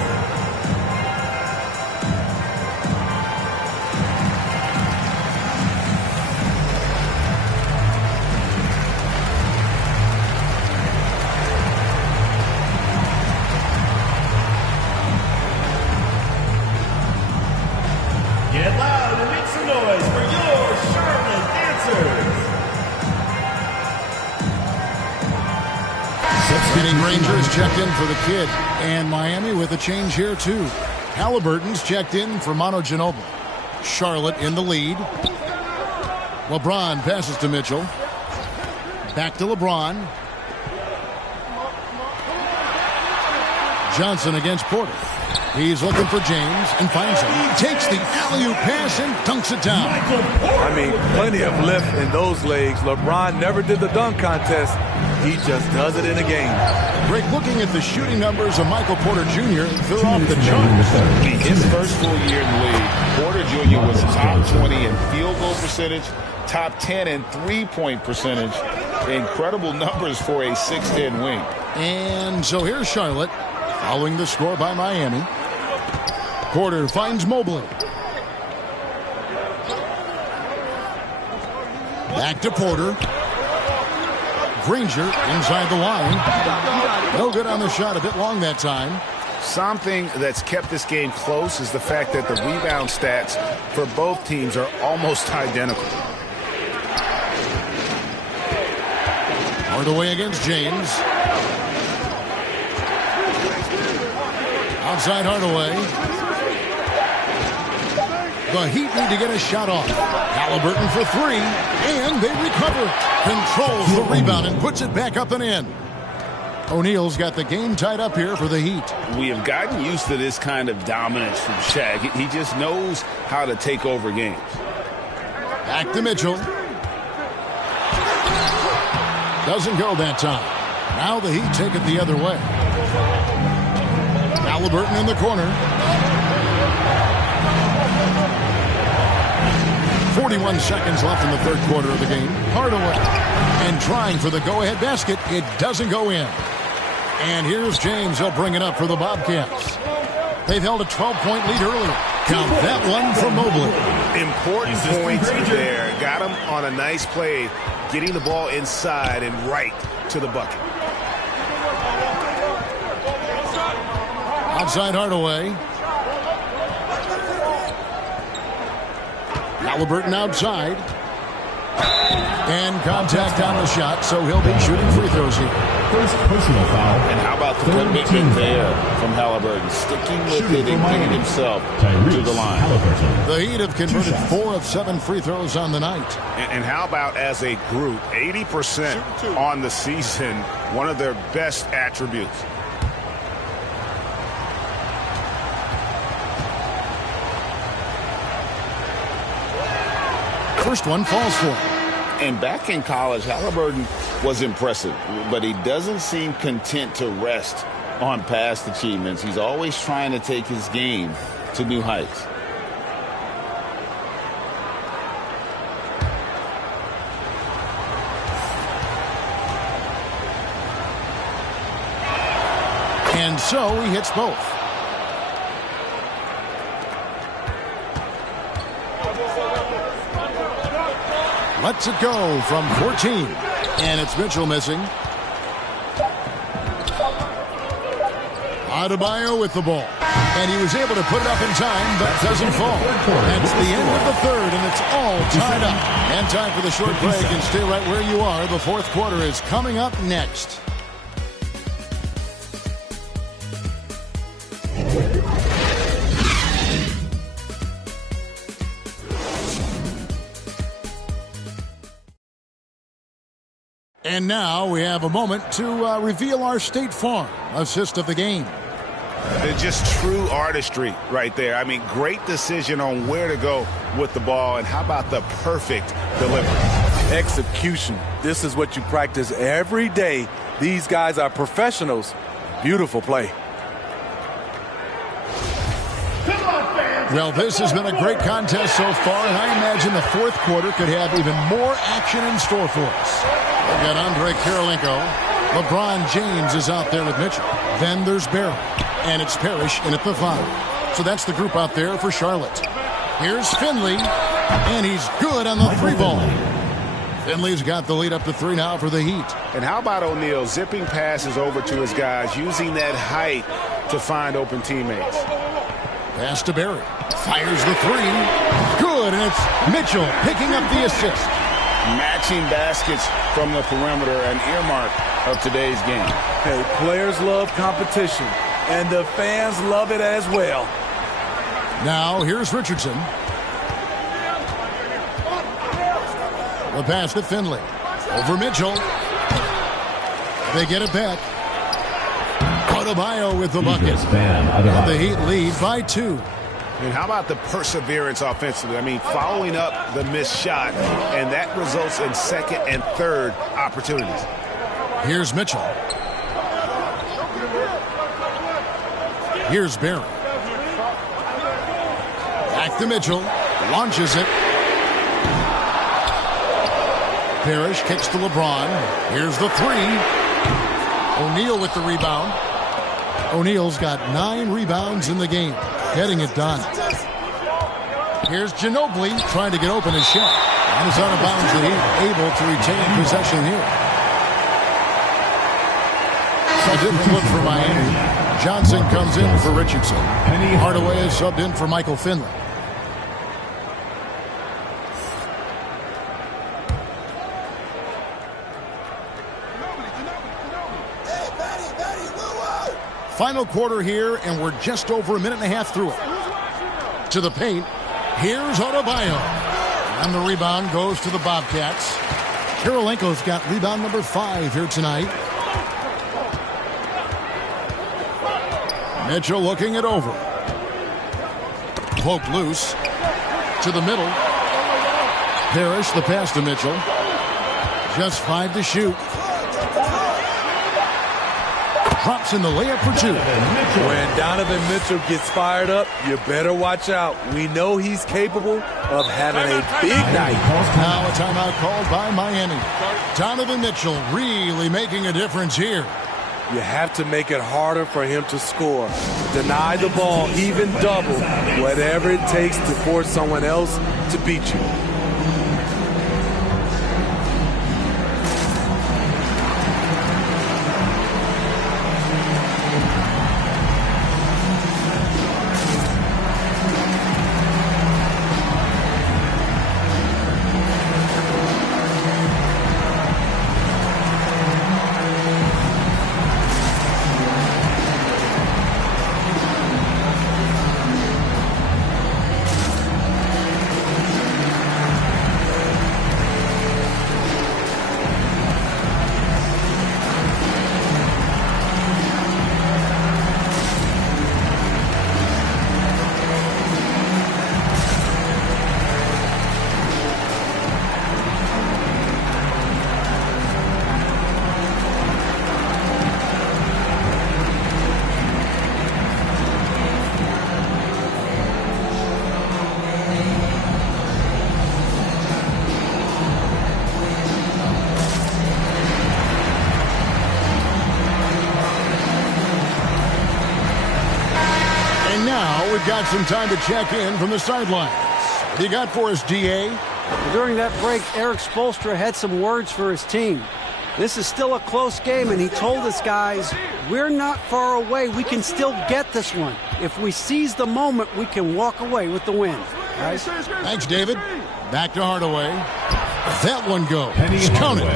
Get loud and make some noise for your Charlotte dancers. Getting Rangers checked in for the kid. And Miami with a change here, too. Halliburton's checked in for Manu Ginobili. Charlotte in the lead. LeBron passes to Mitchell. Back to LeBron. Johnson against Porter. He's looking for James and finds him. He takes the alley-oop pass and dunks it down. I mean, plenty of lift in those legs. LeBron never did the dunk contest. He just does it in a game. Greg, looking at the shooting numbers of Michael Porter Jr., they're off the charts. His first full year in the league, Porter Jr. was top 20 in field goal percentage, top 10 in three-point percentage. Incredible numbers for a 6'10" wing. And so here's Charlotte, following the score by Miami. Porter finds Mobley. Back to Porter. Granger inside the line. No good on the shot, a bit long that time. Something that's kept this game close is the fact that the rebound stats for both teams are almost identical. Hardaway against James. Outside Hardaway. The Heat need to get a shot off. Halliburton for 3, and they recover. Controls the rebound and puts it back up and in. O'Neal's got the game tied up here for the Heat. We have gotten used to this kind of dominance from Shaq. He just knows how to take over games. Back to Mitchell. Doesn't go that time. Now the Heat take it the other way. Halliburton in the corner. 41 seconds left in the third quarter of the game. Hardaway. And trying for the go-ahead basket. It doesn't go in. And here's James. He'll bring it up for the Bobcats. They've held a 12-point lead earlier. Count that one from Mobley. Important points there. Got him on a nice play getting the ball inside and right to the bucket. Outside Hardaway. Halliburton outside. And contact on the shot, so he'll be shooting free throws here. First personal foul. And how about the commitment there from Halliburton, sticking with it and getting himself to the line. The Heat have converted 4 of 7 free throws on the night. And how about as a group, 80% on the season, one of their best attributes. First one falls for him. And back in college, Halliburton was impressive, but he doesn't seem content to rest on past achievements. He's always trying to take his game to new heights. And so he hits both. Lets it go from 14. And it's Mitchell missing. Adebayo with the ball. And he was able to put it up in time, but doesn't fall. That's the end of the third, and it's all tied up. And time for the short break, and stay right where you are. The fourth quarter is coming up next. And now we have a moment to reveal our State Farm assist of the game. It's just true artistry right there. I mean, great decision on where to go with the ball, and how about the perfect delivery? Execution. This is what you practice every day. These guys are professionals. Beautiful play. Well, this has been a great contest so far, and I imagine the fourth quarter could have even more action in store for us. We've got Andre Kirilenko. LeBron James is out there with Mitchell. Then there's Barry. And it's Parrish in at the 5. So that's the group out there for Charlotte. Here's Finley. And he's good on the 3-ball. Finley's got the lead up to 3 now for the Heat. And how about O'Neal zipping passes over to his guys, using that height to find open teammates. Pass to Barry. Fires the 3. Good, and it's Mitchell picking up the assist. Matching baskets from the perimeter, an earmark of today's game. Hey, players love competition, and the fans love it as well. Now, here's Richardson. The pass to Finley. Over Mitchell. They get it back. Adebayo with the bucket. The Heat lead by 2. And how about the perseverance offensively? I mean, following up the missed shot, and that results in second and third opportunities. Here's Mitchell. Here's Barry. Back to Mitchell. Launches it. Parrish kicks to LeBron. Here's the 3. O'Neal with the rebound. O'Neal's got 9 rebounds in the game. Getting it done. Here's Ginobili trying to get open his shot. And is out of bounds, and he's able to retain possession here. A different look for Miami. Johnson comes in for Richardson. Hardaway is subbed in for Michael Finley. Final quarter here, and we're just over a minute and a half through it. To the paint. Here's Adebayo. And the rebound goes to the Bobcats. Kirilenko's got rebound number 5 here tonight. Mitchell looking it over. Poked loose. To the middle. Parrish, the pass to Mitchell. Just 5 to shoot. Drops in the layup for 2. When Donovan Mitchell gets fired up, you better watch out. We know he's capable of having a big night. Now a timeout called by Miami. Donovan Mitchell really making a difference here. You have to make it harder for him to score. Deny the ball, even double, whatever it takes to force someone else to beat you. got some time to check in from the sidelines. What do you got for us, DA? During that break, Eric Spoelstra had some words for his team. This is still a close game, and he told us guys, we're not far away. We can still get this one. If we seize the moment, we can walk away with the win. Guys? Thanks, David. Back to Hardaway. That one goes. It's counted.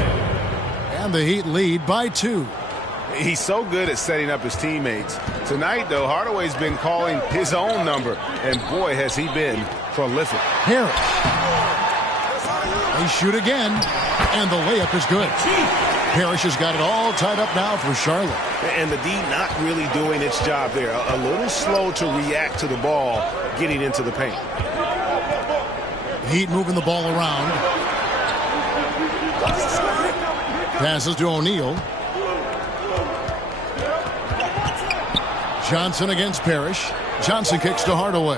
And the Heat lead by 2. He's so good at setting up his teammates. Tonight, though, Hardaway's been calling his own number, and boy, has he been prolific. Harris. They shoot again, and the layup is good. Parrish has got it all tied up now for Charlotte. And the D not really doing its job there. A little slow to react to the ball getting into the paint. Heat moving the ball around. Passes to O'Neal. Johnson against Parrish. Johnson kicks to Hardaway.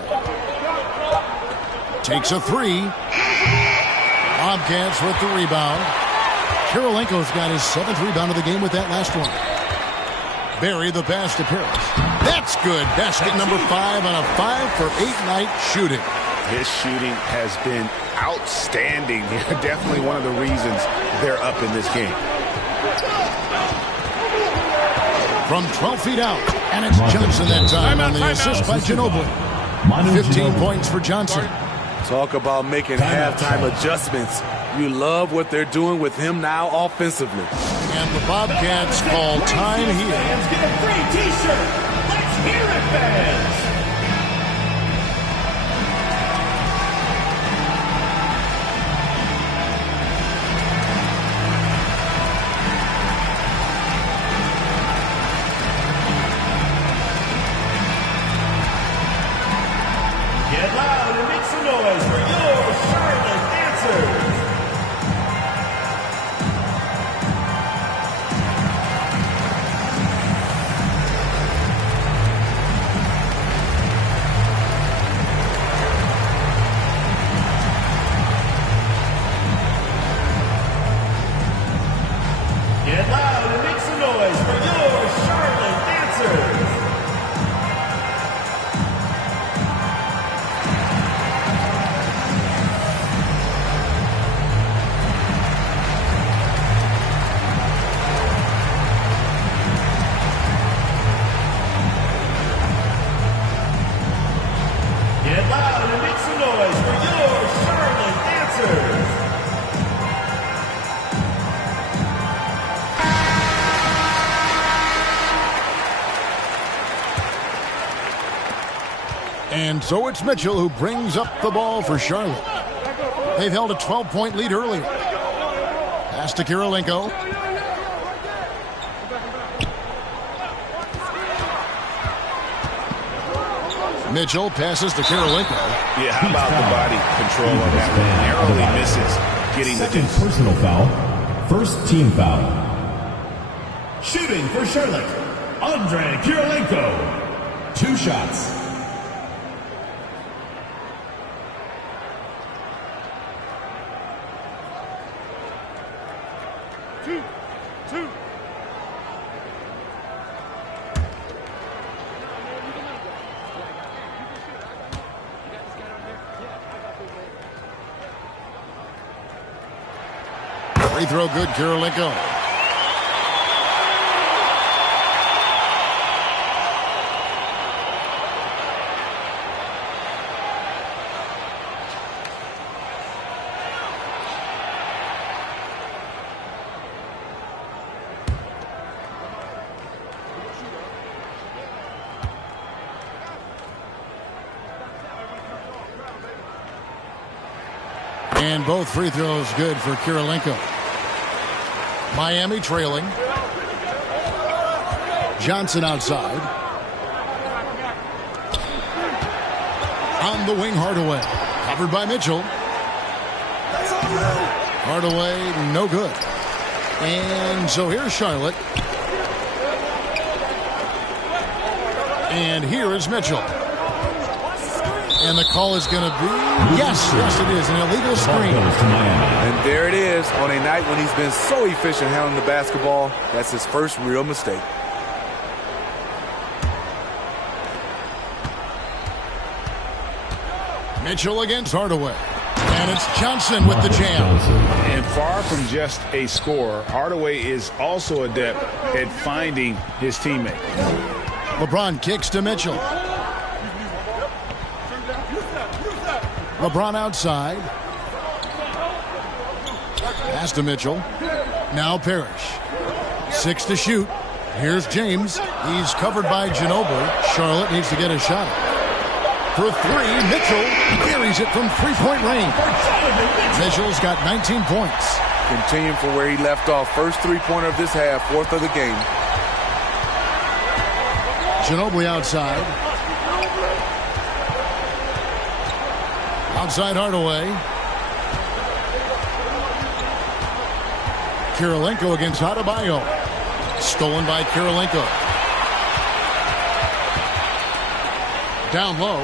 Takes a 3. Bobcats with the rebound. Kirilenko's got his 7th rebound of the game with that last one. Barry the pass to Parrish. That's good. Basket number 5 on a 5-for-8 night shooting. His shooting has been outstanding. Definitely one of the reasons they're up in this game. From 12 feet out. And it's Johnson that time on the assist by Ginobili. 15 points for Johnson. Talk about making halftime adjustments. You love what they're doing with him now offensively. And the Bobcats call time here. Fans get a free T-shirt. Let's hear it, fans. Get loud and make some noise for your Charlotte dancers. Get loud and make some noise for your Charlotte dancers. Get loud and make some noise for your Charlotte dancers. And so it's Mitchell who brings up the ball for Charlotte. They've held a 12-point lead earlier. Pass to Kirilenko. Mitchell passes to Kirilenko. Yeah, how about the body control on that one? Narrowly misses getting the deuce. Personal foul. First team foul. Shooting for Charlotte, Andre Kirilenko. 2 shots. Two. Free throw good, Kirilenko. And both free throws good for Kirilenko. Miami trailing. Johnson outside. On the wing, Hardaway. Covered by Mitchell. Hardaway, no good. And so here's Charlotte. And here is Mitchell. And the call is going to be, yes, it is, an illegal screen. And there it is, on a night when he's been so efficient handling the basketball. That's his first real mistake. Mitchell against Hardaway. And it's Johnson with the jam. And far from just a scorer, Hardaway is also adept at finding his teammate. LeBron kicks to Mitchell. LeBron outside. Pass to Mitchell. Now Parrish. 6 to shoot. Here's James. He's covered by Ginobili. Charlotte needs to get a shot. For 3, Mitchell carries it from three-point range. Mitchell's got 19 points. Continuing from where he left off. First three-pointer of this half, 4th of the game. Ginobili outside. Outside Hardaway. Kirilenko against Adebayo. Stolen by Kirilenko. Down low.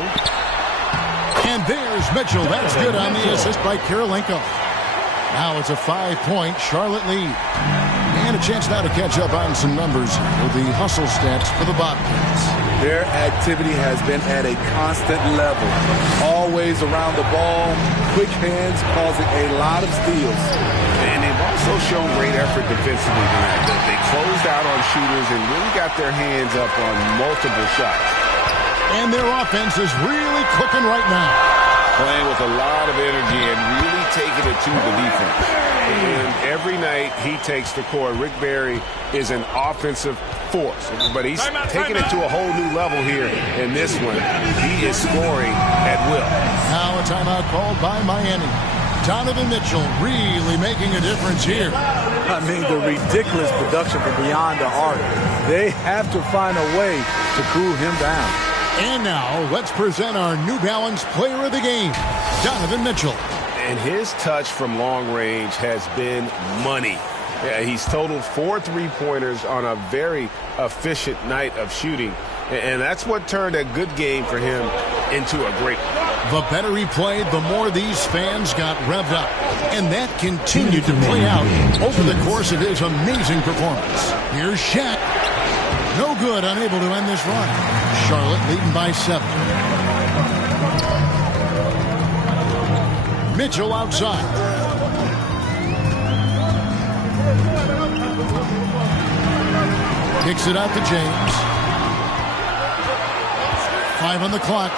And there's Mitchell. That's good on the assist by Kirilenko. Now it's a 5-point Charlotte lead. And a chance now to catch up on some numbers with the hustle stats for the Bobcats. Their activity has been at a constant level. Always around the ball. Quick hands causing a lot of steals. And they've also shown great effort defensively tonight. They closed out on shooters and really got their hands up on multiple shots. And their offense is really cooking right now. Playing with a lot of energy and really taking it to the defense. And every night he takes the court. Rick Barry is an offensive force. But he's taking it to a whole new level here in this one. He is scoring at will. Now a timeout called by Miami. Donovan Mitchell really making a difference here. I mean, the ridiculous production from beyond the arc. They have to find a way to cool him down. And now let's present our New Balance player of the game, Donovan Mitchell. And his touch from long range has been money. Yeah, he's totaled 4 3-pointers on a very efficient night of shooting. And that's what turned a good game for him into a great one. The better he played, the more these fans got revved up. And that continued to play out over the course of his amazing performance. Here's Shaq. No good, unable to end this run. Charlotte leading by 7. Mitchell outside. Kicks it out to James. 5 on the clock.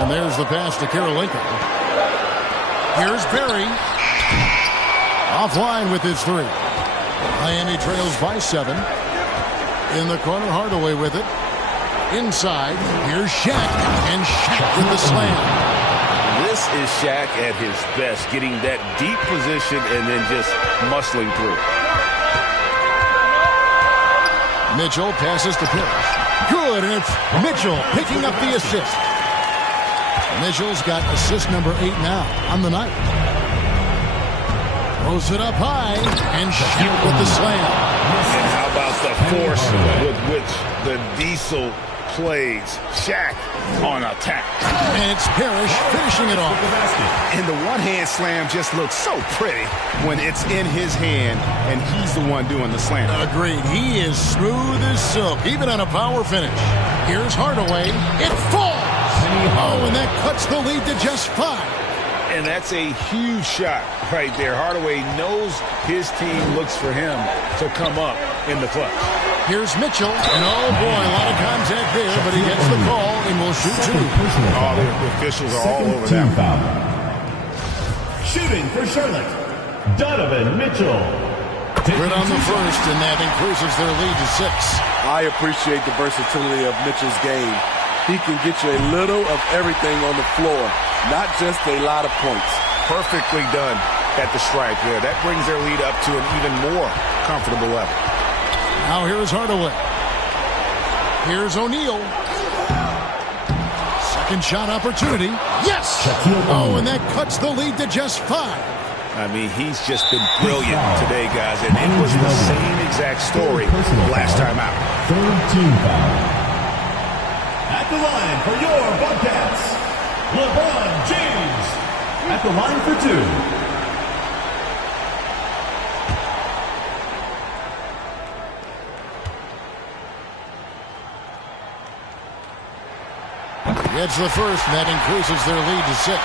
And there's the pass to Kirilenko. Here's Barry. Offline with his 3. Miami trails by 7. In the corner, Hardaway with it. Inside, here's Shaq. And Shaq with the slam. This is Shaq at his best, getting that deep position and then just muscling through. Mitchell passes to Parrish. Good, and it's Mitchell picking up the assist. Mitchell's got assist number 8 now on the night. Throws it up high, and Shaq with the slam. And how about the force with which the Diesel plays Shaq on attack. And it's Parrish finishing it off. And the one-hand slam just looks so pretty when it's in his hand and he's the one doing the slam. Agreed. He is smooth as silk, even on a power finish. Here's Hardaway. It falls. Oh, and that cuts the lead to just 5. And that's a huge shot right there. Hardaway knows his team looks for him to come up in the clutch. Here's Mitchell, and oh boy, a lot of contact there, but he gets the call and will shoot 2. Oh, the officials are all over that. Foul. Shooting for Charlotte, Donovan Mitchell. Good on the first, and that increases their lead to 6. I appreciate the versatility of Mitchell's game. He can get you a little of everything on the floor, not just a lot of points. Perfectly done at the stripe there. That brings their lead up to an even more comfortable level. Now here's Hardaway. Here's O'Neal. Second shot opportunity. Yes! Oh, and that cuts the lead to just 5. I mean, he's just been brilliant today, guys. And it was the same exact story last time out. Third team foul. At the line for your Bobcats, LeBron James. At the line for 2. Gets the first, and that increases their lead to 6.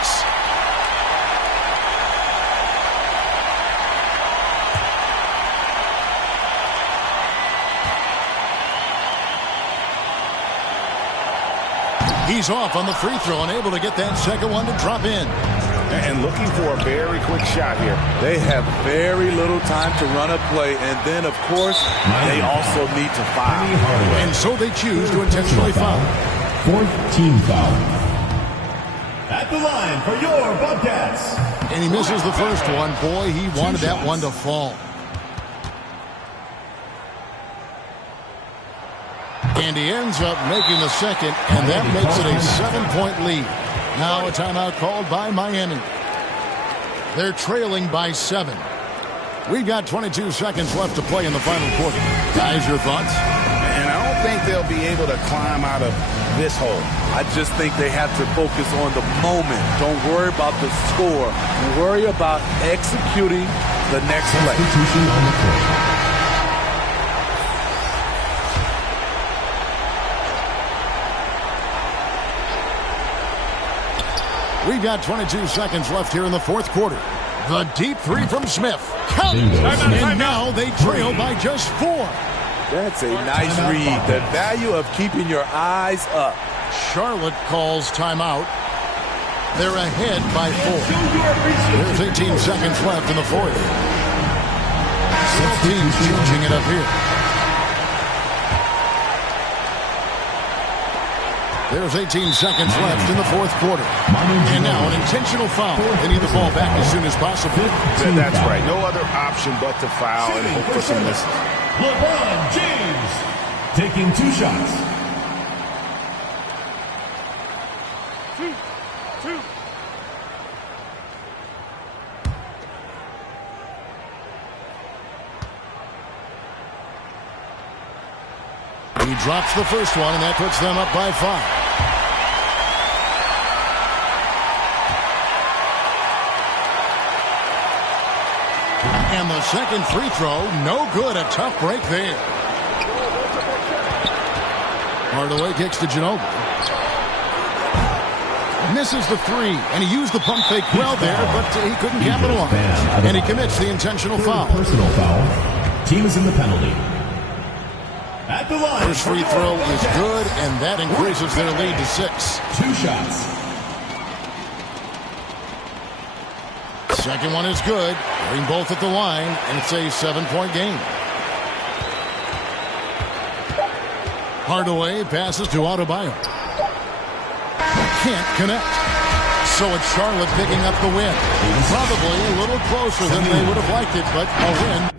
He's off on the free throw and able to get that second one to drop in. And looking for a very quick shot here. They have very little time to run a play, and then, of course, they also need to foul. And so they choose to intentionally foul. 4th team foul. At the line for your Bobcats. And he misses the first one. Boy, he wanted that one to fall. And he ends up making the second, and that makes it a 7-point lead. Now a timeout called by Miami. They're trailing by 7. We've got 22 seconds left to play in the final quarter. Guys, your thoughts? And I don't think they'll be able to climb out of this hole. I just think they have to focus on the moment. Don't worry about the score. Worry about executing the next play. We've got 22 seconds left here in the fourth quarter. The deep three from Smith. Count! And now they trail by just 4. That's a nice read. The value of keeping your eyes up. Charlotte calls timeout. They're ahead by 4. There's 18 seconds left in the fourth. Both teams changing it up here. There's 18 seconds left in the fourth quarter. And now an intentional foul. They need the ball back as soon as possible. That's right. No other option but to foul and hope for some misses. LeBron James taking 2 shots. 2. He drops the first one, and that puts them up by 5. And the second free throw, no good. A tough break there. Hardaway kicks to Ginobili. Misses the 3, and he used the pump fake well there, but he couldn't capitalize. And he commits the intentional foul. Personal foul. Team is in the penalty. At the line. First free throw is good, and that increases their lead to 6. 2 shots. Second one is good. Bring both at the line, and it's a 7-point game. Hardaway passes to Adebayo. Can't connect. So it's Charlotte picking up the win. Probably a little closer than they would have liked it, but a win.